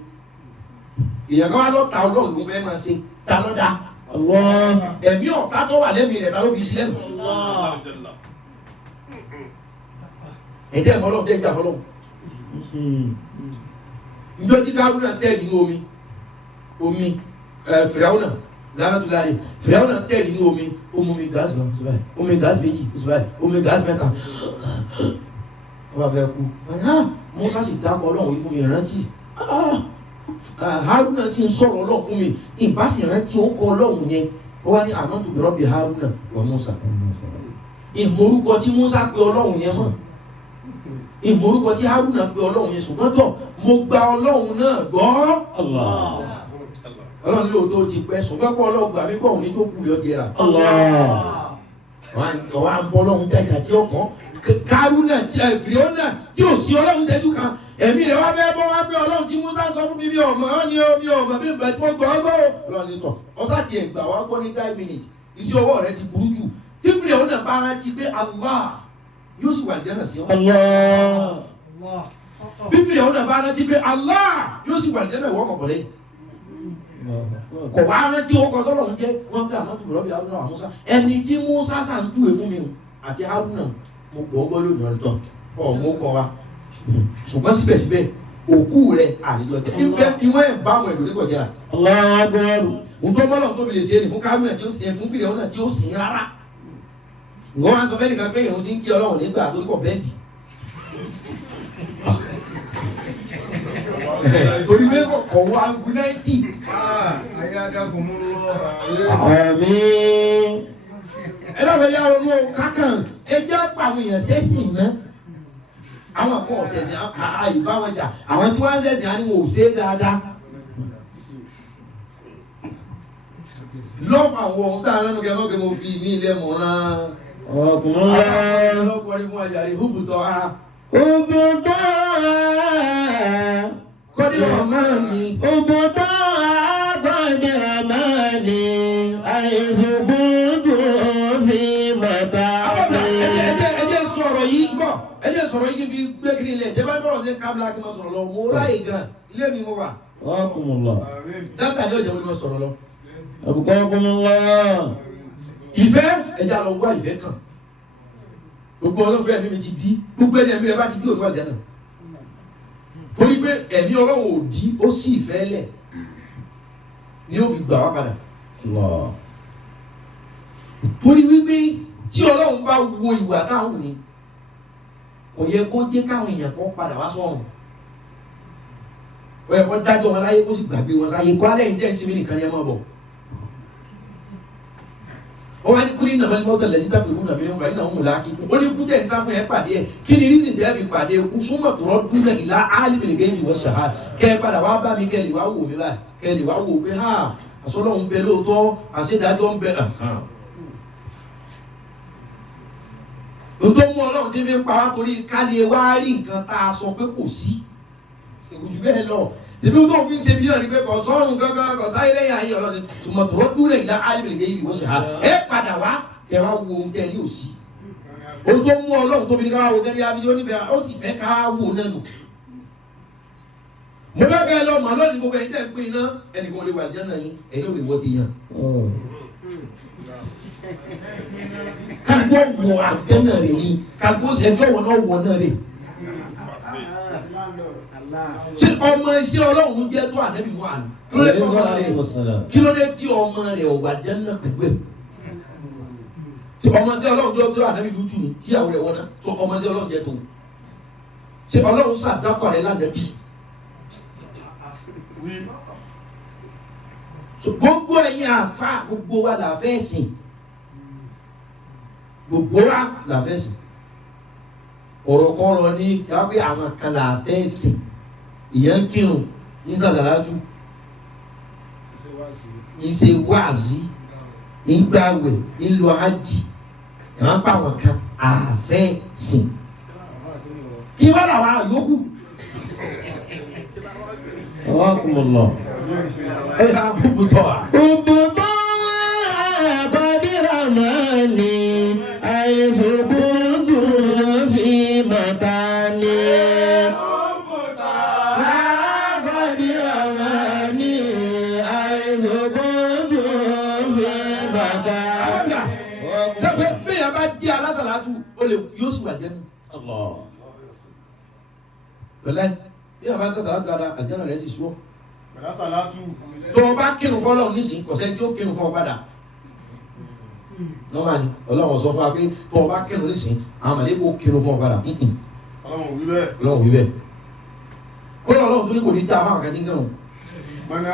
èèyàn kan wá lọ ta ọlọ́run ló fẹ́ máa ṣe ta ló da ẹ̀mí ọ̀tá tó wà lẹ́mìí rẹ̀ ta ló fi sílẹ̀ mọ́ ẹ̀jẹ̀ ìmọ̀ ọlọ́run jẹ́ ìjà fọlọ́run njọ́ tí Kárúnà tẹ̀ nínú omi Fìráúnà lánàtúláyè Fìráúnà tẹ̀ nínú omi ó mú mi gáàsì kan síbáyì omi gáàsì méjì síbáyì omi gáàsì mẹ́ta wọ́n bá fẹ́ kú Mùsá sì dákọ̀ ọlọ́run yìí fún mi ìrántí Hárúnà sì ń sọ̀rọ̀ ọlọ́run fún mi ìbá sì rántí ó kọ ọlọ́run yẹn ó wá ní àmọ́tò bi Rabbi Hárúnà wa Mùsá ìmọ̀rúkọ tí Mùsá pe ọlọ́run yẹn mọ̀ ìmọ̀rúkọ tí Hárúnà pe ọlọ́run yẹn ṣùgbọ́n tọ̀ mo gba ọlọ́run náà gbọ́ ọlọ́run lóòótọ́ ti pẹ́ ṣùgbọ́n pọ̀ ọlọ́run gbà mí pọ̀ òun ní tó kú lè ọjẹ́ rà wọ́n á ń bọ́ ọlọ́run jáde tí ọkàn Kárúnà Fìráúnà tí ò sí ọlọ́run ṣẹ́jú kan ẹ̀mí rẹ̀ wá fẹ́ bọ́ wá pé ọlọ́run tí Mùsá sọ fún mi bí ọmọ ni ó bí ọmọ bí bẹ̀ tó gbọ́ gbọ́ ọlọ́run ní tọ̀ ọ̀sá tiẹ̀ gbà wá gbọ́ ní 9 minutes iṣẹ́ ọwọ́ rẹ ti burú jù tí Fìráúnà bá rántí pé Allah yóò sì wà ní jẹ́nà sí wọn. bí Fìráúnà bá rántí pé Allah yóò sì wà ní jẹ́nà ìwọ́n kọ̀ọ̀kọ̀lẹ́ kò wá rántí ọkọ̀ tọ́lọ̀ ń jẹ́ wọ́n gbé àmọ́tò Rabbi Hárúnà wa Mùsá ẹni tí Mùsá sàn júwe fún mi àti Hárúnà mo gbọ́ gbọ́ lónìí ọ̀tọ̀ mo kọ́ wa ṣùgbọ́n síbẹ̀síbẹ̀ òkú rẹ̀ àríjọ tẹ̀ ìwọ̀n ẹ̀ bá àwọn ẹ̀dùn nígbà jẹ́ra. òótọ́ mọ́lọ̀ tó fi lè ṣe é ní fún Kárúnà tí ó sìn fún Fìráúnà tí ó sìn rárá ìwọ́n wá sọ fẹ́ nìkan pé ìrun ti ń kí ọlọ́run nígbà tó ní kọ̀ bẹ́ẹ̀dì torí pé kọ̀ wá gúnáìtì ayé adágún mú lọ àmín ẹlọ́fẹ́ yá ronú kákan ẹjẹ́ pàwọn èèyàn sẹ́sìn náà àwọn kan ọ̀sẹ̀sìn àìbá wọn jà àwọn tí wọ́n ń sẹ́sìn á ní wọn ò ṣe é dáadáa lọ́ọ̀fù àwọn ohun tá a lẹ́nu kẹ́ lọ́ọ̀kẹ́ mo fi ní ilé mọ̀ náà ọkùnrin fún àyàrí húbùtọ́ a Òbùtọ́ kọ́dí ọmọ mi òbùtọ́ àgbọ̀dẹ ọmọ mi àìsùnkùtù fi mọ̀tà mi. ẹjẹ sọ̀rọ̀ yìí gbọ́ ẹjẹ sọ̀rọ̀ yìí fi gbé kiri ilẹ̀ jẹ́ bá bọ̀rọ̀ sí kábílà kí n máa sọ̀rọ̀ lọ mo ráyè gan ilé mi mo wà dáta ní ọjà wo ni mo sọ̀rọ̀ lọ. Abukakumullah. Ìfẹ́ ẹja lọ wá ìfẹ́ kan gbogbo ọlọ́gbẹ́ ẹ̀mí mi ti di gbogbo ẹ̀mí rẹ bá ti di òun àjẹ́ náà torí pé ẹ̀mí ọlọ́run ò di ó sì ìfẹ́ lẹ̀ ni ó fi gbà wá padà torí wípé tí ọlọ́run bá wo ìwà táwọn ní kò yẹ kó jẹ́ káwọn èèyàn kan padà wá sọ́run ó yẹ kó dájọ́ wọn láyé kó sì gbàgbé wọn sáyé kó alẹ́ yìí dẹ́ ìsinmi nìkan ni ẹ máa bọ̀. ó wá ní kúrì nàmọ́ ní mọ́tò lẹ́sìn tàbí ìlú nàbí nípa iná òun làákì ó ní kú tẹ̀ ń sá fún ẹ pàdé ẹ kí ni rízìn tẹ́ fi pàdé kú súnmọ̀ tó rọ́ dúnlẹ̀ ìlà álìbìlì gẹ́gẹ́ ìwọ ṣàhà kẹ́ ẹ padà wá bá mi kẹ́ ẹ lè wá wò mí báyìí kẹ́ ẹ lè wá wò pé ha àsọlọ́run ń bẹ lóòótọ́ àṣedájọ́ ń bẹ lóòótọ́ mú ọlọ́run tí fi ń pa wá torí ká lè wá rí nǹkan tá a sọ pé kò sí ìkùjú bẹ́ẹ̀ lọ tìbí tó fi ń ṣe bí náà ni pé kò sọ́run gangan kò sáyé lẹ́yìn ayé ọlọ́ni tòmọ̀tòrọ́ dúró ìlà álìbìlì gẹ́gẹ́ ìwọ ṣàhà ẹ padà wá kẹ́ wá wo ohun tẹ́ ní òsì ohun tó mú ọlọ́run tó fi ní ká wo gẹ́gẹ́ abidjan onífẹ̀ẹ́ ó sì fẹ́ ká wò náà nù. mo fẹ́ kẹ́ ẹ lọ mọ̀ lónìí gbogbo ẹ̀yin tẹ́ ń pín iná ẹnìkan ò lè wà ní jẹ́nà yín ẹ̀yin ò lè wọ́ ti yàn. kálukó wọ àjẹ́nà rẹ̀ ni kálukó ẹjọ́ wọn náà wọ náà rẹ̀. ṣé ọmọ iṣẹ́ ọlọ́run jẹ́ tó ànábì mú àná kí ló dé tí ọmọ rẹ̀ ọ̀wà jẹ́nà pẹ̀lú ẹ̀ tí ọmọ sí ọlọ́run tó ànábì lútù ní tíyàwó rẹ̀ wọ́n náà tó ọmọ sí ọlọ́run jẹ́ tó ṣe ọlọ́run sàdákọ̀ rẹ̀ lánàbí gbogbo ẹ̀yin àfa gbogbo wa là fẹ́ sìn gbogbo wa là fẹ́ sìn ọ̀rọ̀ kọ́rọ̀ ní káwé àwọn kan là fẹ́ sìn ìyẹn kírun ní sàṣàlájú ìṣe wáàzí ìgbàwẹ̀ ìlú ájì àwọn pa àwọn kan àfẹ́ sìn kí wọ́n làwọn àyókù Alhamdulillah. ẹ̀ka bùbùtọ̀ à. Ubùtọ́ àbádìrà máa ní àìsùnkúntù fi bàtà ní. Àbádìrà máa ní àìsùnkúntù fi bàtà ní. sẹ́pẹ́ bẹ́ẹ̀ bá di alásàlátù ó lè yóò sì wà jẹ́nu. Allah. pẹ̀lẹ́ bí a bá sàṣàlátù dáadáa àjẹ́nà rẹ̀ sì sùọ́. Bẹ̀rẹ̀ sàlátù. tó o bá kírun fọ́lọ́run nísìnyí kọ̀sẹ́ tí ó kírun fún ọ padà. nọ́mà ni ọlọ́run sọ fún wa pé tó o bá kírun nísìnyí àwọn màlẹ́kọ̀ kírun fún ọ padà. Ọlọ́run wí bẹ́ẹ̀. ọlọ́run wí bẹ́ẹ̀. kó lọ́run tó ní kò ní dá àwọn àkàtí kírun. Mọ́nà.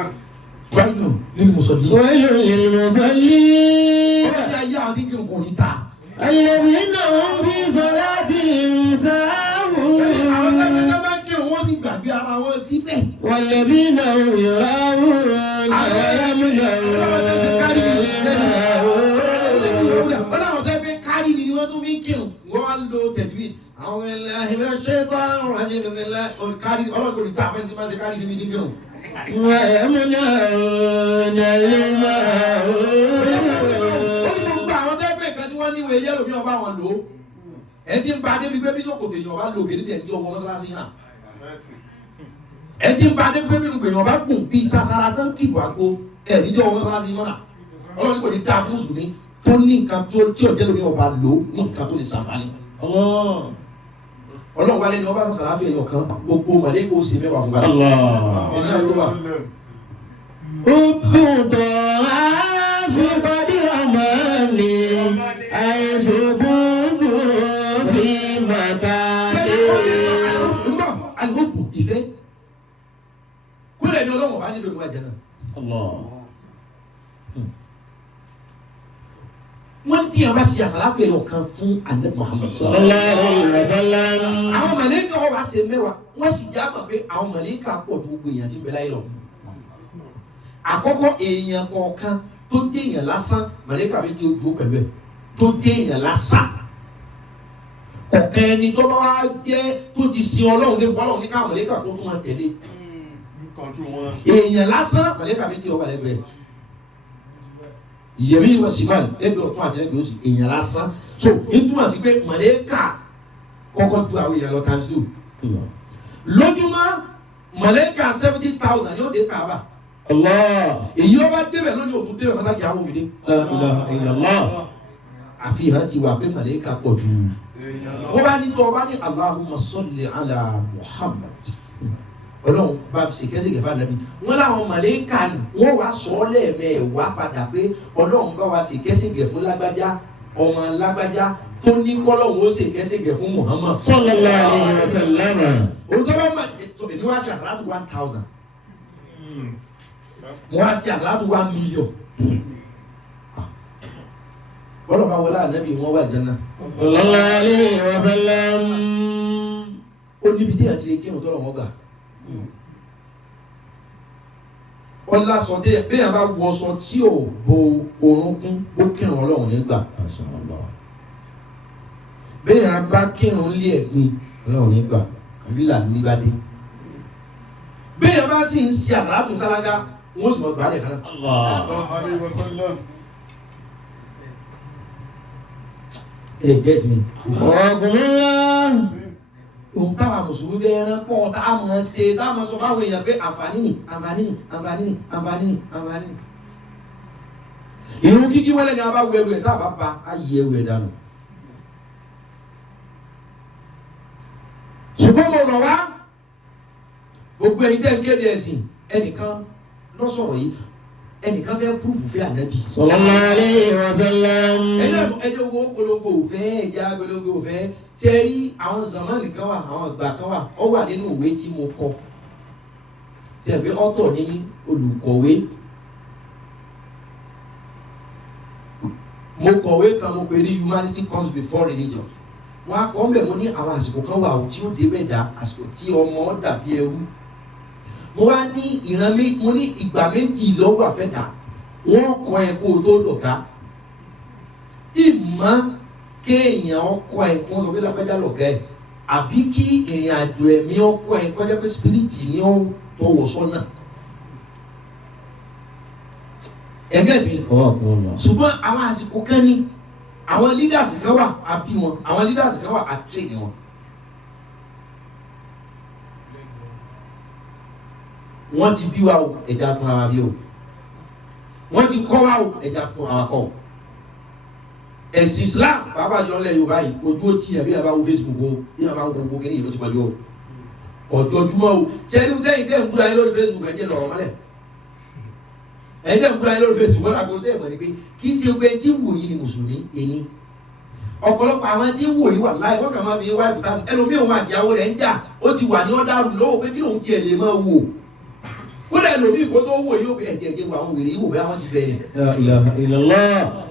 wáyé ní mùsọ̀lì. ويل للمصلين ọlọ́run ní ayé àwọn tí kírun kò ní ta. الذين هم في صلاتهم àwọn ساهون sẹ́fẹ̀ tó bá kírun wọ́n sì gbàgbé ara wọn síbẹ̀. والذين هم يراءون ويمنعون ọlọ́run sẹ́fẹ̀ kárí ni wọ́n tún fi ń kírun wọ́n á lo tẹ̀jú àwọn ẹlẹ́hìnrẹ́ ṣe tó àrùn àti ìbẹ̀rẹ̀ kárí ọlọ́run kò ní ta fẹ́ni tí máa ṣe kárí ni mi ti kírun. ويمنعون الماعون àwọn tẹ́fẹ̀ kan tí wọ́n níwèé yẹ́lò bí wọ́n bá wọn lò ó ẹ ti ń ba débi pé bí sọ́kòtò èèyàn bá lò kéde sí ẹni tí ọmọ mọ́sálásí náà ẹ ti ń ba débi pé bí èèyàn bá gùn bí sasara tán kìbò àgbo ẹ ní tí ọmọ mọ́sálásí náà ọlọ́run kò ní dá fún sùnmí tó ní nǹkan tí ọjọ́ lómi ọba lò ní nǹkan tó lè sàǹfààní. ọlọ́run wálé ni wọ́n bá sàrà bí ẹ̀yọ̀ kan gbogbo màlẹ́kọ̀ ó sì mẹ́wàá fún wa. ubùtọ̀ fi qadira mani àìsùnkúntù fi màkàdé. alùpùpù ìfẹ́ kúrẹ̀ ni ọlọ́run bá nílò ìwà jẹ́nà. wọ́n ti yàn bá ṣe àsàlátù ẹ̀yọ̀ kan fún Ànábì Muhammad sallallahu alaihi wasallam. àwọn màlẹ́kà wọ́n wá ṣe mẹ́wàá wọ́n sì já mọ̀ pé àwọn màlẹ́kà pọ̀ ju gbogbo èèyàn tí ń bẹ láyé lọ. àkọ́kọ́ èèyàn kọ̀ọ̀kan tó jẹ́ èèyàn lásán màlẹ́kà méjì ó dúró pẹ̀lú ẹ̀ tó jẹ́ èèyàn lásán kọ̀ọ̀kan ẹni tó bá wá jẹ́ tó ti sin ọlọ́run lé bọ́lọ́run ní káwọn màlẹ́kà tó tún máa tẹ̀lé èèyàn lásán màlẹ́kà méjì ó wà lẹ́gbẹ̀ẹ́ yẹmi ìwọ simal ẹbí ọ̀tún àti ẹgbẹ́ òsì èèyàn lásán so ìtumọ̀ sí pé màlẹ́kà kọ́kọ́ ju àwọn èèyàn lọ times two lójúmọ́ màlẹ́kà 70,000 yóò dé Kaaba èyí ọba débẹ̀ lónìí òtún débẹ̀ mọ́tà kí á mú fi dé àfihàn ti wà pé màlẹ́kà pọ̀ jù wọ́n bá ní tọ́ ọba ní Allahumma salli ala Muhammad ọlọ́run bá ṣèkẹ́ṣèkẹ́ fànàbí wọ́n láwọn màlẹ́kà ni wọ́n wá sọ ọ́ lẹ́ẹ̀mẹ́wàá padà pé ọlọ́run bá wa ṣèkẹ́ṣèkẹ́ fún lágbájá ọmọ lágbájá tó ní kọ́lọ́run ó ṣèkẹ́ṣèkẹ́ fún Muhammad sallallahu alaihi wasallam. olùkọ́ bá ma èmi wá ṣe àsàlátù 1,000 mo wá ṣe àsàlátù 1 million bọ́lọ̀ bá wọlé ànábì wọn wà lẹ́nà sallallahu alaihi wasallam. ó níbi tí àti lè kírun tọ́lọ̀ wọn gbà ọlá sọ tí bẹ́ẹ̀ bá wọṣọ tí ò bo orúnkún ó kírun ọlọ́run nígbà bẹ́ẹ̀ bá kírun lé ẹ̀gbin ọlọ́run nígbà àbílà nígbàdé bẹ́ẹ̀ bá sì ń ṣe àsàlátù sálágá wọ́n sì mọ̀ gbà á lẹ̀ kan náà. Hey, get me. Òun káwa mùsùlùmí fẹ́ rán pọ̀ tá a mọ̀ ṣe tá a mọ̀ sọ fáwọn èèyàn pé àǹfààní ni àǹfààní ni àǹfààní ni àǹfààní ni àǹfààní ni. Ìrun kíkí wọlé ni a bá wọ ẹrù ẹ̀ tá a bá pa á yí ẹrù ẹ̀ dànù. Ṣùgbọ́n mo rọ̀ wá gbogbo ẹ̀yin tẹ́ ń kéde ẹ̀sìn ẹnìkan lọ sọ̀rọ̀ yìí ẹnìkan fẹ́ púrúfù fẹ́ ànábì. sallallahu alaihi wasallam. ẹjẹ wo polongo òfẹ́ ẹja polongo òfẹ́ tí ẹ rí àwọn zamani kan wà àwọn ìgbà kan wà ó wà nínú ìwé tí mo kọ tí ẹ pé ọ̀tọ̀ ní olùkọ̀wé mo kọ̀wé kan mo pè ní humanity comes before religion wọn á kọ́ mbẹ̀ mo ní àwọn àsìkò kan wà ó tí ó dé bẹ̀ dá àsìkò tí ọmọ dàbí ẹrú mo wá ní ìran mi mo ní ìgbà méjì lọ́wọ́ àfẹ́dà wọ́n kọ́ ẹ kó o tó dọ̀gá ìmọ̀ kéèyàn ọkọ ẹ kó o sọ pé lápẹ́jà lọ̀gá ẹ àbí kí ìrìn àjò ẹ̀mí ọkọ ẹ kọjá pé spiriti ni ó tọwọ́ sọ́nà ẹgbẹ́ mi ṣùgbọ́n àwọn àsìkò kan ní àwọn leaders kan wà àbí wọn àwọn leaders kan wà àtúnṣe wọn. wọ́n ti bí wa o ẹ̀já tún ara bí o wọ́n ti kọ́ wa o ẹ̀já tún ara kọ́ o ẹ̀sìn Islam bàbá jọ lẹ̀ Yorùbá yìí ojú ó ti ẹ̀bí àbáwo Facebook o bí àbáwo gbogbo kí ni ìlú ti pẹ̀lú o ọ̀jọ̀júmọ́ o sẹ́ni tẹ́yìn tẹ́ ń gbúra yín lórí Facebook ẹ̀jẹ̀ lọ́rọ̀ mọ́lẹ̀ ẹ̀yin tẹ́ ń gbúra yín lórí Facebook wọ́n àgbo tẹ́ ẹ̀ mọ̀ ni pé kì í ṣe pé tí wò yìí ni mùsùlùmí ẹni ọ̀pọ̀lọpọ̀ àwọn tí wò yìí wà láì wọ́n kàn máa fi wá ìbùkún ẹlòmíì òun àtìyàwó rẹ̀ ń jà ó ti wà ní ọ̀dà rù lọ́wọ́ pé kí lóun tiẹ̀ lè máa wò kódà ẹlòmíì kó tó wò yóò ẹ̀jẹ̀ wò àwọn wèrè yìí wò bẹ́ẹ̀ wọ́n ti bẹ̀rẹ̀.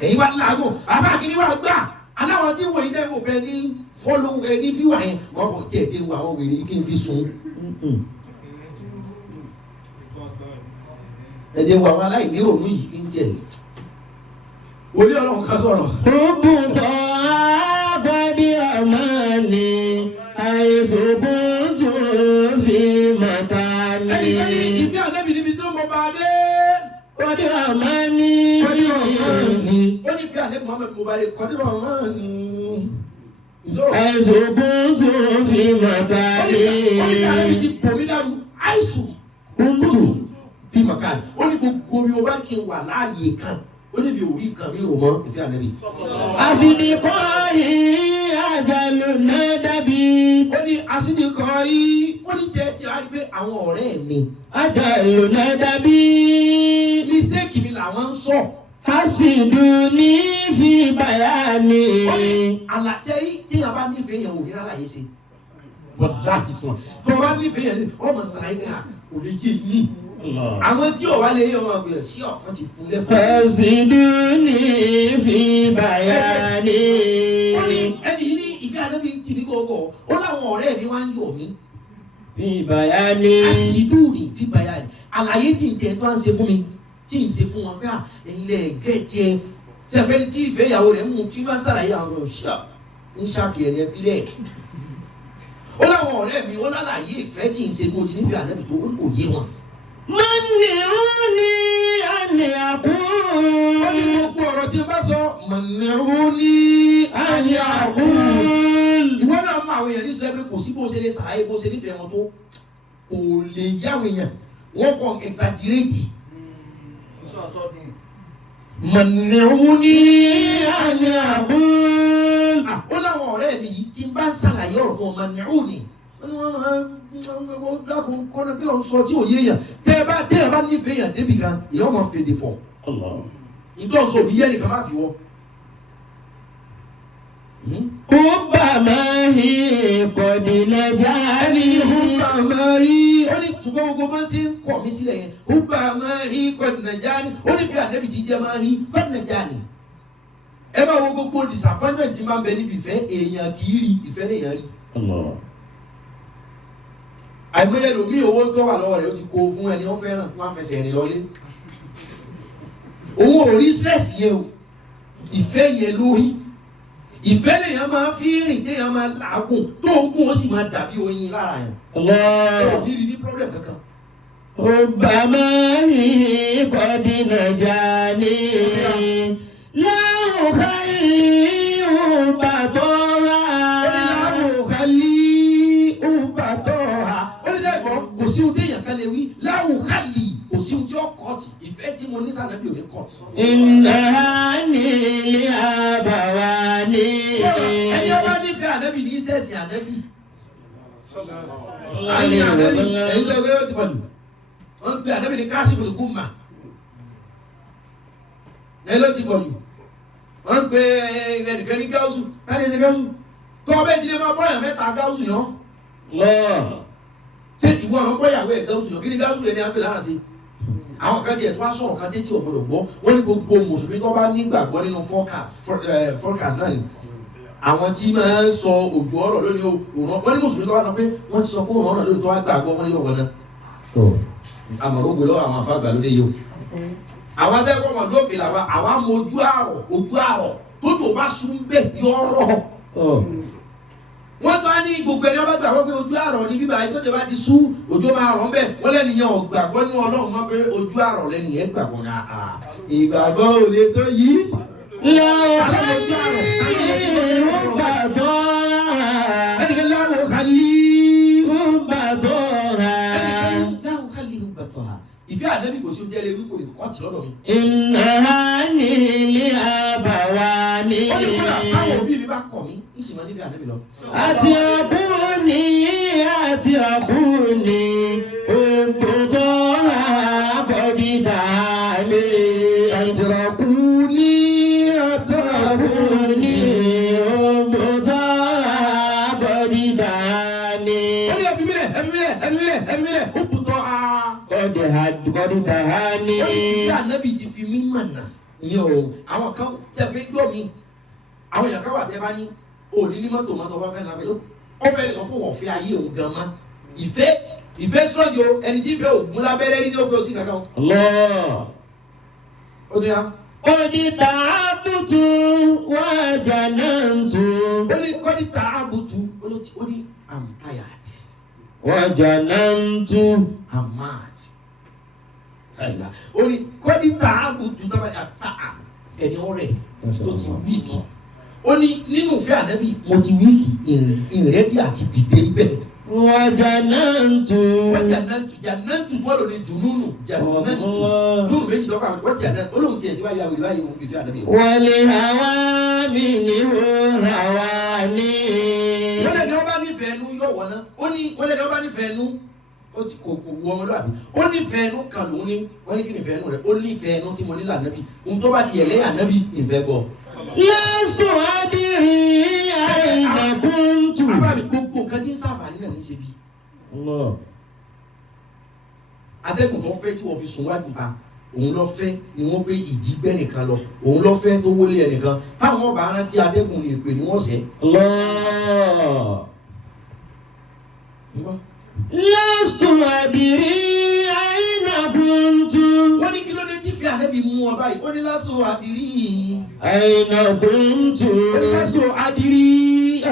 ẹ̀yin wá láàgùn àbáàkiri wà gbà aláwọ̀ tí wò yìí dẹ́ wò bẹ́ẹ̀ ní fọ́lọ́wù ẹ̀ ní fíwà yẹn wọ́n kò tiẹ̀ wò àwọn wèrè yìí kí n fi sun. ẹ̀jẹ̀ wò àwọn aláìní ìrònú yìí kí n jẹ́ wòlíì Ọlọ́run ká sọ̀rọ̀. Òbútọ̀ àbádí àmàní àìsògùn tó fi mọ̀ta ní. ẹnikẹ́ni ìfẹ́ ànábì níbi tó mọ bá dé. Kọ́dí àmàní. Kọ́dí àmàní. ó ní ìfẹ́ ànábì Muhammad mo bá dé kọ́dí àmàní. àìsògùn tó fi mọ̀ta ní. ó ní ànábì ti pò mí dàrú àìsùn kúntù fi mọ̀ká ní. ó ní gbogbo mi ò bá kí n wà láàyè kan. ó ní bí orí kan mi rò mọ́ ìfẹ́ ànábì. àsìdìkọ́ yìí àjálù náà dàbí. ó ní àsìdìkọ́ yìí ó ní tiẹ̀ tí a rí pé àwọn ọ̀rẹ́ mi. àjálù náà dàbí. mistake mi làwọn ń sọ. àsìdù ní fi bàyà ni. ó ní àlàtẹ́ yìí téèyàn bá nífẹ̀ẹ́ yẹn wò ní àlàyé ṣe. but that is one. tó o bá nífẹ̀ẹ́ yẹn ní ọmọ sàlàyé kan kò lè yé yìí. àwọn tí ò wá lè yé ọmọ àgbẹ̀ sí ọ̀kan ti fún lẹ́fọ̀ọ́. àsìdù ní fi bàyà ni. ó ní ẹni yìí ní ìfẹ́ ànábì ti ní gbogbo ó láwọn ọ̀rẹ́ mi wá ń yọ̀ mí. fi bàyà ni. àsìdù ní fi bàyà ni àlàyé tí n tiẹ̀ tó à ń ṣe fún mi tí n ṣe fún wọn pé ẹ̀yin lẹ̀ gẹ́ tiẹ̀ tí a fẹ́ tí ìfẹ́ ìyàwó rẹ̀ mú tí wọ́n ṣàlàyé àwọn ọ̀ṣà ń ṣàkíyè rẹ̀ bílẹ̀. ó láwọn ọ̀rẹ́ mi ó lálàyé ìfẹ́ tí n ṣe mo ti nífẹ̀ẹ́ ànábì tó kò yé wọn. mọ̀nìrúnì àní àkúrú. ó ní gbogbo ọ̀rọ̀ tí n bá sọ mọ̀nìrúnì àní àkúrú. ìwọ náà mọ àwọn èèyàn ní sọ pé kò sí bó ṣe lè ṣàlàyé bó ṣe nífẹ̀ẹ́ wọn tó kò lè yáwó èèyàn wọ́n kàn exaggerate. mọ̀nìrúnì àní àkúrú. ó láwọn ọ̀rẹ́ mi yìí tí n bá ń ṣàlàyé ọ̀rọ̀ fún ọmọ mọ̀nìrúnì wọ́n ní wọ́n máa ń dákun kọ́nà kí ló ń sọ tí ò yé yàn tẹ́ ẹ bá nífẹ̀ẹ́ yàn débi kan ìyá ọmọ fèdè fọ̀ nítorí sọ òbí yẹn nìkan má fi wọ́. Kúbà máa ń kọ̀dínà jáde. Kúbà máa ń ó ní ṣùgbọ́n gbogbo máa ń ṣe ń kọ̀ mí sílẹ̀ yẹn. Kúbà máa ń kọ̀dínà jáde. ó ní fi ànábì ti jẹ́ máa ń kọ̀dínà jáde. ẹ máa wo gbogbo disappointment máa ń bẹ níbi ìfẹ́ èèyàn kì í rí ìfẹ́ lèèyàn rí. àìmọye lòmí owó tó wà lọ́wọ́ rẹ̀ ó ti kó fún ẹni ó fẹ́ràn wọ́n á fẹsẹ̀ rìn lọ́lé. òun ò rí stress yẹn o ìfẹ́ yẹn lórí. ìfẹ́ lèèyàn máa fi rìn téèyàn máa làágùn tó ogún ó sì máa dàbí oyin lára yẹn. ó ní rí ní problem kankan. Kúbà máa ń kọ̀dínà jáde. láwùká yìí ń bàtọ́ wá. láwùká yìí ń bàtọ́ wá. ó ní sẹ́yìn kò sí ohun téèyàn kan lè wí láwùká yìí kò sí ohun tí ó kọ́ọ̀tì ìfẹ́ tí mo ní sànàbí ò ní kọ́ọ̀tì. Inna ni abawani. ẹni ọba nífẹ̀ẹ́ ànábì ní sẹ́ẹ̀sì ànábì. ayé ànábì ẹ̀yin tó ẹgbẹ́ yóò ti pọ̀jù. wọ́n pe ànábì ní káṣífù ní kúmà. ẹ̀yin ló ti pọ̀jù. wọ́n pe ẹnìkan ní gáúsù káni ẹsẹ̀ gáúsù. tó ọbẹ̀ ìdílé máa bọ́yà mẹ́ta gáúsù yàn. ṣé ìwọ ọ̀rọ̀ bọ́yàwó ẹ̀ gáúsù yàn kí ni gáúsù yẹn ni a pè lára sí. àwọn kan tiẹ̀ tó wá sọ̀rọ̀ kan tẹ́tí ọ̀gbọ́dọ̀ gbọ́ wọ́n ní gbogbo mùsùlùmí tó bá nígbàgbọ́ nínú forecast náà ni àwọn tí máa ń sọ òjò ọ̀rọ̀ lónìí òrùn wọ́n ní mùsùlùmí tó wá sọ pé wọ́n ti sọ pé òrùn ọ̀rọ̀ lónìí tó wá gbàgbọ́ wọn ní ọ̀wọ́ náà àmọ̀rógbè lọ́wọ́ àwọn afáàgbà lóde yìí o àwọn akẹ́kọ̀ọ́ ọmọdé òkè làwọn àwọn amọ̀ ojú àrọ̀ tó tó bá sún bẹ́ẹ̀ yọ ọ̀rọ̀ wọ́n tó á ní gbogbo ẹni ọba gbàgbọ́ pé ojú àrọ̀ ní bíbá yìí tó jẹ́ bá ti sú òjò máa rọ̀ ńbẹ̀ wọ́n lẹ́nìyàn ọ̀gbàgbọ́ ní ọlọ́run mọ́ pé ojú àrọ̀ lẹ́nìyàn gbàgbọ́ náà ìgbàgbọ́ ò lè tó yìí. láwọ̀ ìfẹ́ ànábì kò sí oúnjẹ rẹ̀ wí kò lè kọ́ ti lọ́dọ̀ mi. ìnáwó ní ilé àbàwá ní. ó ní kódà báwọn òbí mi bá kọ̀ mí ń sì máa nífẹ̀ẹ́ ànábì lọ. àti ọkùnrin ògbótọ́ àkọ́dídà lé. àti ọkùnrin ògbótọ́ àkọ́dídà lé. ó ní ẹbí mílẹ̀ ó bùtọ́ a. kọ́dídà ní. ó ní ìfẹ́ ànábì ti fi mí mọ̀nà ní o àwọn kan tẹ̀ pé gbọ́ mi àwọn èèyàn kan wà tẹ́ bá ní òní ní mọ́tò bá fẹ́ lábẹ́ ó fẹ́ lè sọ pé wọ́n fi ayé òun gan mọ́ ìfẹ́ sọ́jọ́ ẹni tí ìfẹ́ ògùn lábẹ́rẹ́ rí ní ọgbẹ́ òsì kankan. ó ní ya. kọ́dídà àbùtù wájà náà tù. ó ní kọ́dídà àbùtù ó ní I'm tired. wájà náà tù. I'm mad. ó ní kọ́dídà àbùtù tó bá yà tá ẹni ọ̀rẹ́ tó ti wíìkì. ó ní nínú ìfẹ́ ànábì mo ti wíìkì ìrẹ́dí àti dìde ń bẹ̀. Wajanantu fọ́lọ̀ ní dùnúnù jannantu nínú méjì lọ́kọ̀ àwọn wajanantu olóhùn tiẹ̀ tí wá yà wòlé báyìí wọ́n fi fẹ́ ànábì. wọlé hawa mi ni wọ́n hawa ní. wọ́n lè ní ọba nífẹ̀ẹ́ nú yọ̀ wọ́n náà ó ní wọ́n lè ní ọba nífẹ̀ẹ́ nú ó ti kò wú ọmọlúwàbí ó nífẹ̀ẹ́ nú kan lòún ní wọ́n ní kí nífẹ̀ẹ́ nú rẹ̀ ó nífẹ̀ẹ́ nú tí mo nílò ànábì ohun tó bá ti yẹ̀ lẹ́yìn ànábì ìfẹ́ gbọ́. lásìkò adìrí àìdàkùntù. abáàmì gbogbo nǹkan tí ń sàǹfààní náà ní ṣe bí. atẹ́gùn tó fẹ́ tí wọ́n fi sùn wájú ta òun lọ fẹ́ ni wọ́n pé ìjì gbẹ́ nìkan lọ òun lọ fẹ́ tó wọlé ẹnìkan táwọn ọba rántí atẹ́gùn lè pè ní wọ́n sẹ́. lásìkò adìrí àìdàkùntù. wọ́n ní kí ló dé tí fi ànábì mú ọ báyìí ó ní lásìkò àdìrí. àìdàkùntù. ó ní lásìkò àdìrí.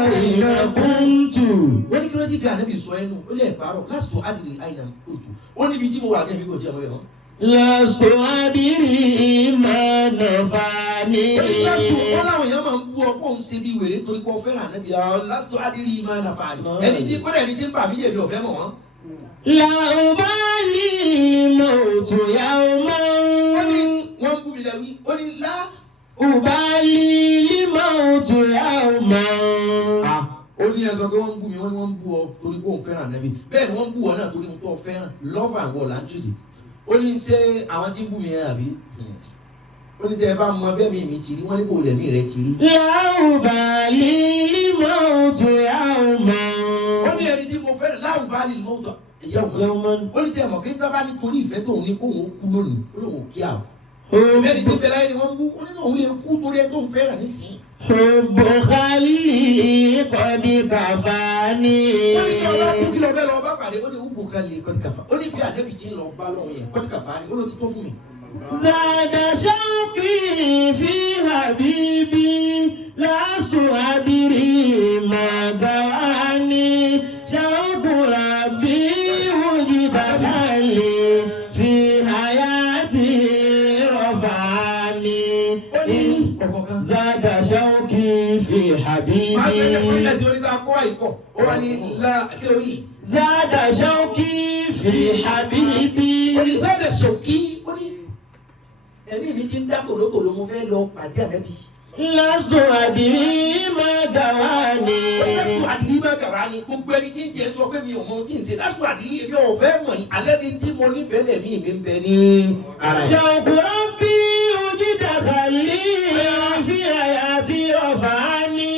àìdàkùntù. wọ́n ní kí ló dé tí fi ànábì sọ ẹnu ó lè parọ́ lásìkò àdìrí àìdàkùntù ó níbi tí mo wà ní ẹbí kò tí ẹ mọ ẹ mọ. lásìkò adìrí ìmọ̀nàfààní. wọ́n láwọn èèyàn máa ń bú ọ kó ń ṣe bí wèrè torí pé ọ fẹ́ràn ànábì lásìkò àdìrí ìmọ̀nàfààní ẹni tí kọ́dà ẹni tí ń bà mí yẹ̀ mi ò fẹ́ mọ̀ wọ́n. làbálì mọ̀tò yàwó máa ń. wọ́n ń bú mi lẹ́wí ó ní lá. ubali mọ̀tò yàwó máa ń. ó ní ẹ sọ pé wọ́n ń bú mi wọ́n ní wọ́n ń bú ọ torí pé òun fẹ́ràn ànábì bẹ́ẹ̀ ni wọ́n ń bú ọ náà torí pé òun fẹ́ràn love and war láńtìrì ó ní ṣé àwọn tí ń bú mi yẹn àbí ó ní tẹ́ ẹ bá mọ bẹ́ẹ̀ mi ti rí wọ́n ní bò lẹ́mí rẹ ti rí. láwùbálì mọ̀tò yàwó máa ń. ó ní ẹni tí mo fẹ́ràn láwùbálì mọ̀tò yàwó máa ń. ó ní sẹ́ mọ̀ kí tábà nítorí ìfẹ́ tóun ní kóun ó kú lónìí ó lóun ò kí àwọn. bẹ́ẹ̀ni tí bẹ́ẹ̀ láyé ni wọ́n ń bú ó ní òun lè kú torí ẹni tó ń fẹ́ràn nísìnyí. Bùkálì kọ́dí kàfáàní. ó ní kí ọba kú kí lọ bẹ́ẹ̀ lọ bá pàdé ó ní bùkálì kọ́dí kàfá ó ní fi àdébì tí ń lọ bá lọ́wọ́ yẹn kọ́dí kàfáàní ó ló ti tó fún mi. Zada ṣọ́ọ̀kì fi habibi lásù adìrí màgàwání ṣọ́ọ̀kù rabi wùdí bàkálì fi hayati rọ̀fàání. Zada ṣọ́ọ̀kì fi habibi. máa ń tẹ́lẹ̀ kó yẹ sí oníta kó àìkọ́ ó wà ní kíló yìí. Zada ṣọ́ọ̀kì fi habibi. ó ní zada ṣọ́ọ̀kì ó ní ẹ̀mí mi ti ń dá tòlótòló mo fẹ́ lọ pàdé ànábì. lásù àdìrí màgàwání. lásù àdìrí màgàwání gbogbo ẹni tí ń jẹ sọ pé mi ò mọ tí ń ṣe lásù àdìrí èmi ò fẹ́ mọ̀ yìí alẹ́ ni tí mo nífẹ̀ẹ́ lẹ̀mí mi ń bẹ ní ara yẹn. ṣàkùrọ̀ bí ojú dàkàlì fi àyà tí ọ̀fà ní.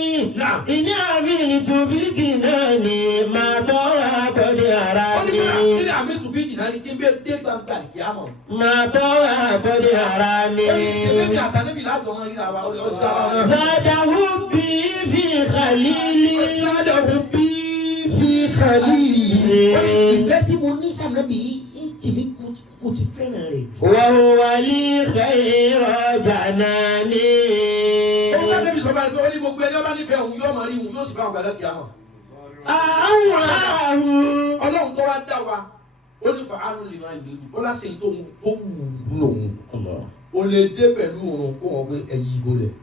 ìní àmì ìtúfìtì náà ni màá tọ́ àkọ́dé ara ó ní ní. kí ni àmì ìtúfìtì náà ni tí ń bẹ dé gbà bá ń gbà kí á mọ̀. ما طوى قد أراني Ṣébí àtàlẹ́bí láti ọmọ yìí làwọn ọ̀sán àwọn náà. زاد حبي في خليلي Sádọ̀hún bí fi khalili. Ìfẹ́ tí mo ní sàmúlẹ́bí yìí tì mí mo ti fẹ́ràn rẹ̀ jù. وهو لي خير جناني Ó bá débi sọ bá ní pé ó ní gbogbo ẹni ọba nífẹ̀ẹ́ òun yóò máa rí òun yóò sì bá òun gbàlẹ́ kí á mọ̀. أواه Ọlọ́run tó wá dá wa ó ní fàánù lè máa gbèrú ó lásìkò tó wù ú lòun. O lè dé pẹ̀lú òun kó wọn pé ẹyí ibo rẹ̀.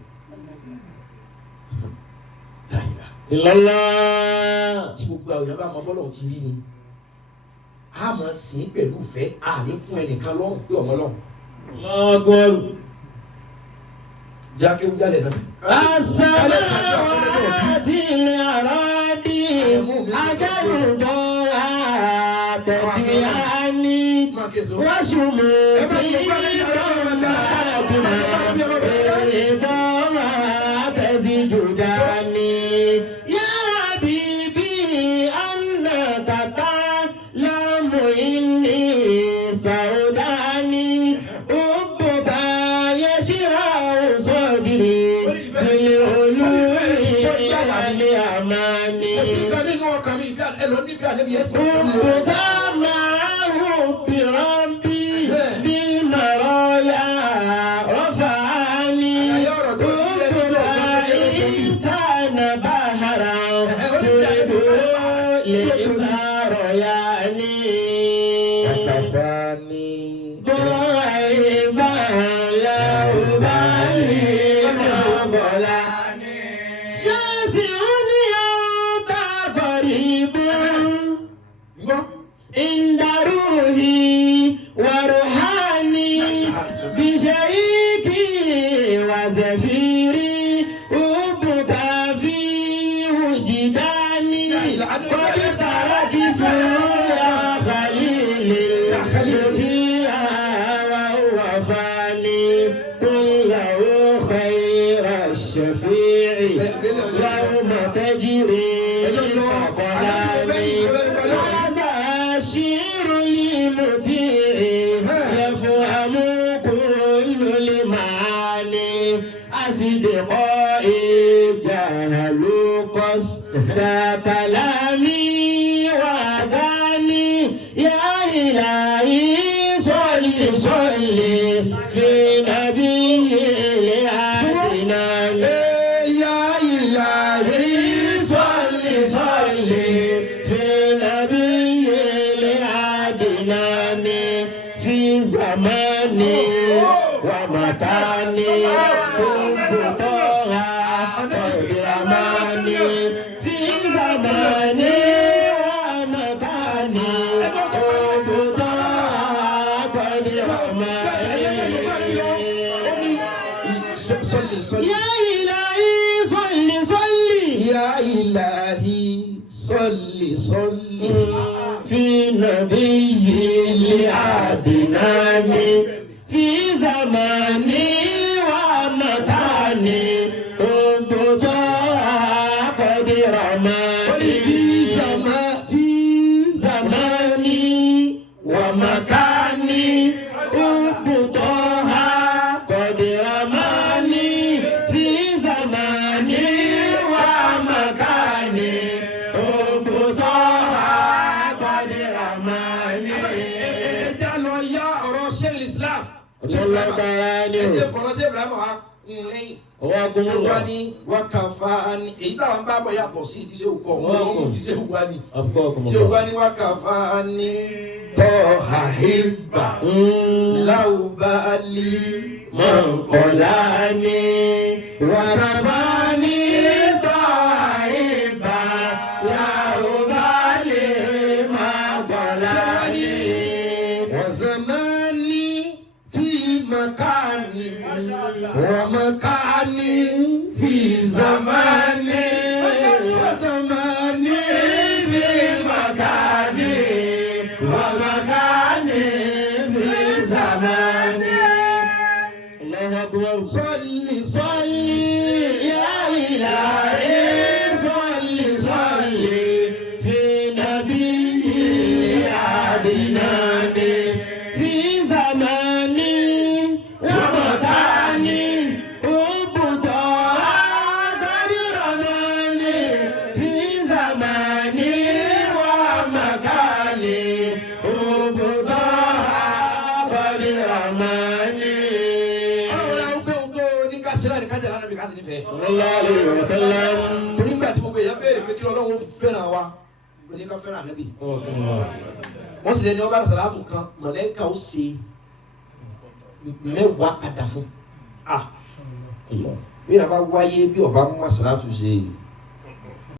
إلا الله Tí gbogbo àwọn èèyàn bá mọ bọ́lọ̀ ti rí ni a máa sìn pẹ̀lú ìfẹ́ àní fún ẹnìkan lọ́rùn pé ọmọ lọ́rùn. الله أكبر Jákèjá jálẹ̀ náà. السماوات الأراضي أجل ضوء تتياني وشموسي ضوء تزجداني يا حبيبي أنك تعلم إني سوداني حبك يشرع صدري بالعلوم والأماني Òṣìkà nínú ọkàn mi ìfẹ́ ẹlòmífẹ́ àlẹ́bí ẹ̀sìn. حبك معه بربي بالمرايا رفعني حبك إن كان بحرا تريده لإثار يعني Àtàfáàní. ضعيبا لا أبالي مبلا شاسعني أنت قريب Gbọ́. عند روحي وروحاني بشريكي وزفيري حبك في وجداني قد تركت يا خليل المطيع وهو فاني قل له خير الشفيع يوم تجري فقلاني هذا الشير لمطيع يفهم كل المعاني أصدقائي جهلوا قصد كلامي وأغاني يا إلهي صل في نبي الأدنان يا إلهي صل في نبي الأدنان في زماني ومكاني كنت طه خير أماني في زماني ومكاني كنت طه خير أماني صلي يا إلهي صل يا إلهي صلي في نبي العدنان في زماني ومكاني كنت قد رماني في زماني ومكاني كنت قد رماني في زماني ومكاني كنت قد رماني ẹja lọ yá ọ̀rọ̀ Sheikh Islam. Ọlọ́run bára ní o. ẹjẹ fọlọ́ sí Ibrahim wa lẹ́yìn. Ọwọ́ agunmọ́ lọ. Ṣé ní wákàfà ni èyí táwọn bá bọ̀ yàtọ̀ sí ti ṣe òkọ̀ wọn ti ṣe òkọ̀ ni. Àbúkọ́ ọkùnrin Ṣé òkọ̀ ni wákàfà ni tọ́ àhíbà láwùbálí mọ̀nkọ́láni wàràfáàní tọ́ìbà láwùbálì mọ̀nkọ́láni. wàzàmánì fi màkánì wàmàkánì fi zàmánì wàzàmánì fi màkánì ومكاني في زماني. الله أكبر. صل يا إلهي صل في نبي عدنان في bẹ́ẹ̀. sallallahu alaihi wasallam. torí nígbà tí gbogbo èèyàn béèrè pé kí Ọlọ́run fẹ́ràn wa ó ní ká fẹ́ràn ànábì. wọ́n sì lè ní ọba sàlátù kan mọ̀lẹ́kà ó ṣe mẹ́wàá padà fún. bí a bá wáyé bí ọba mú sàlátù ṣe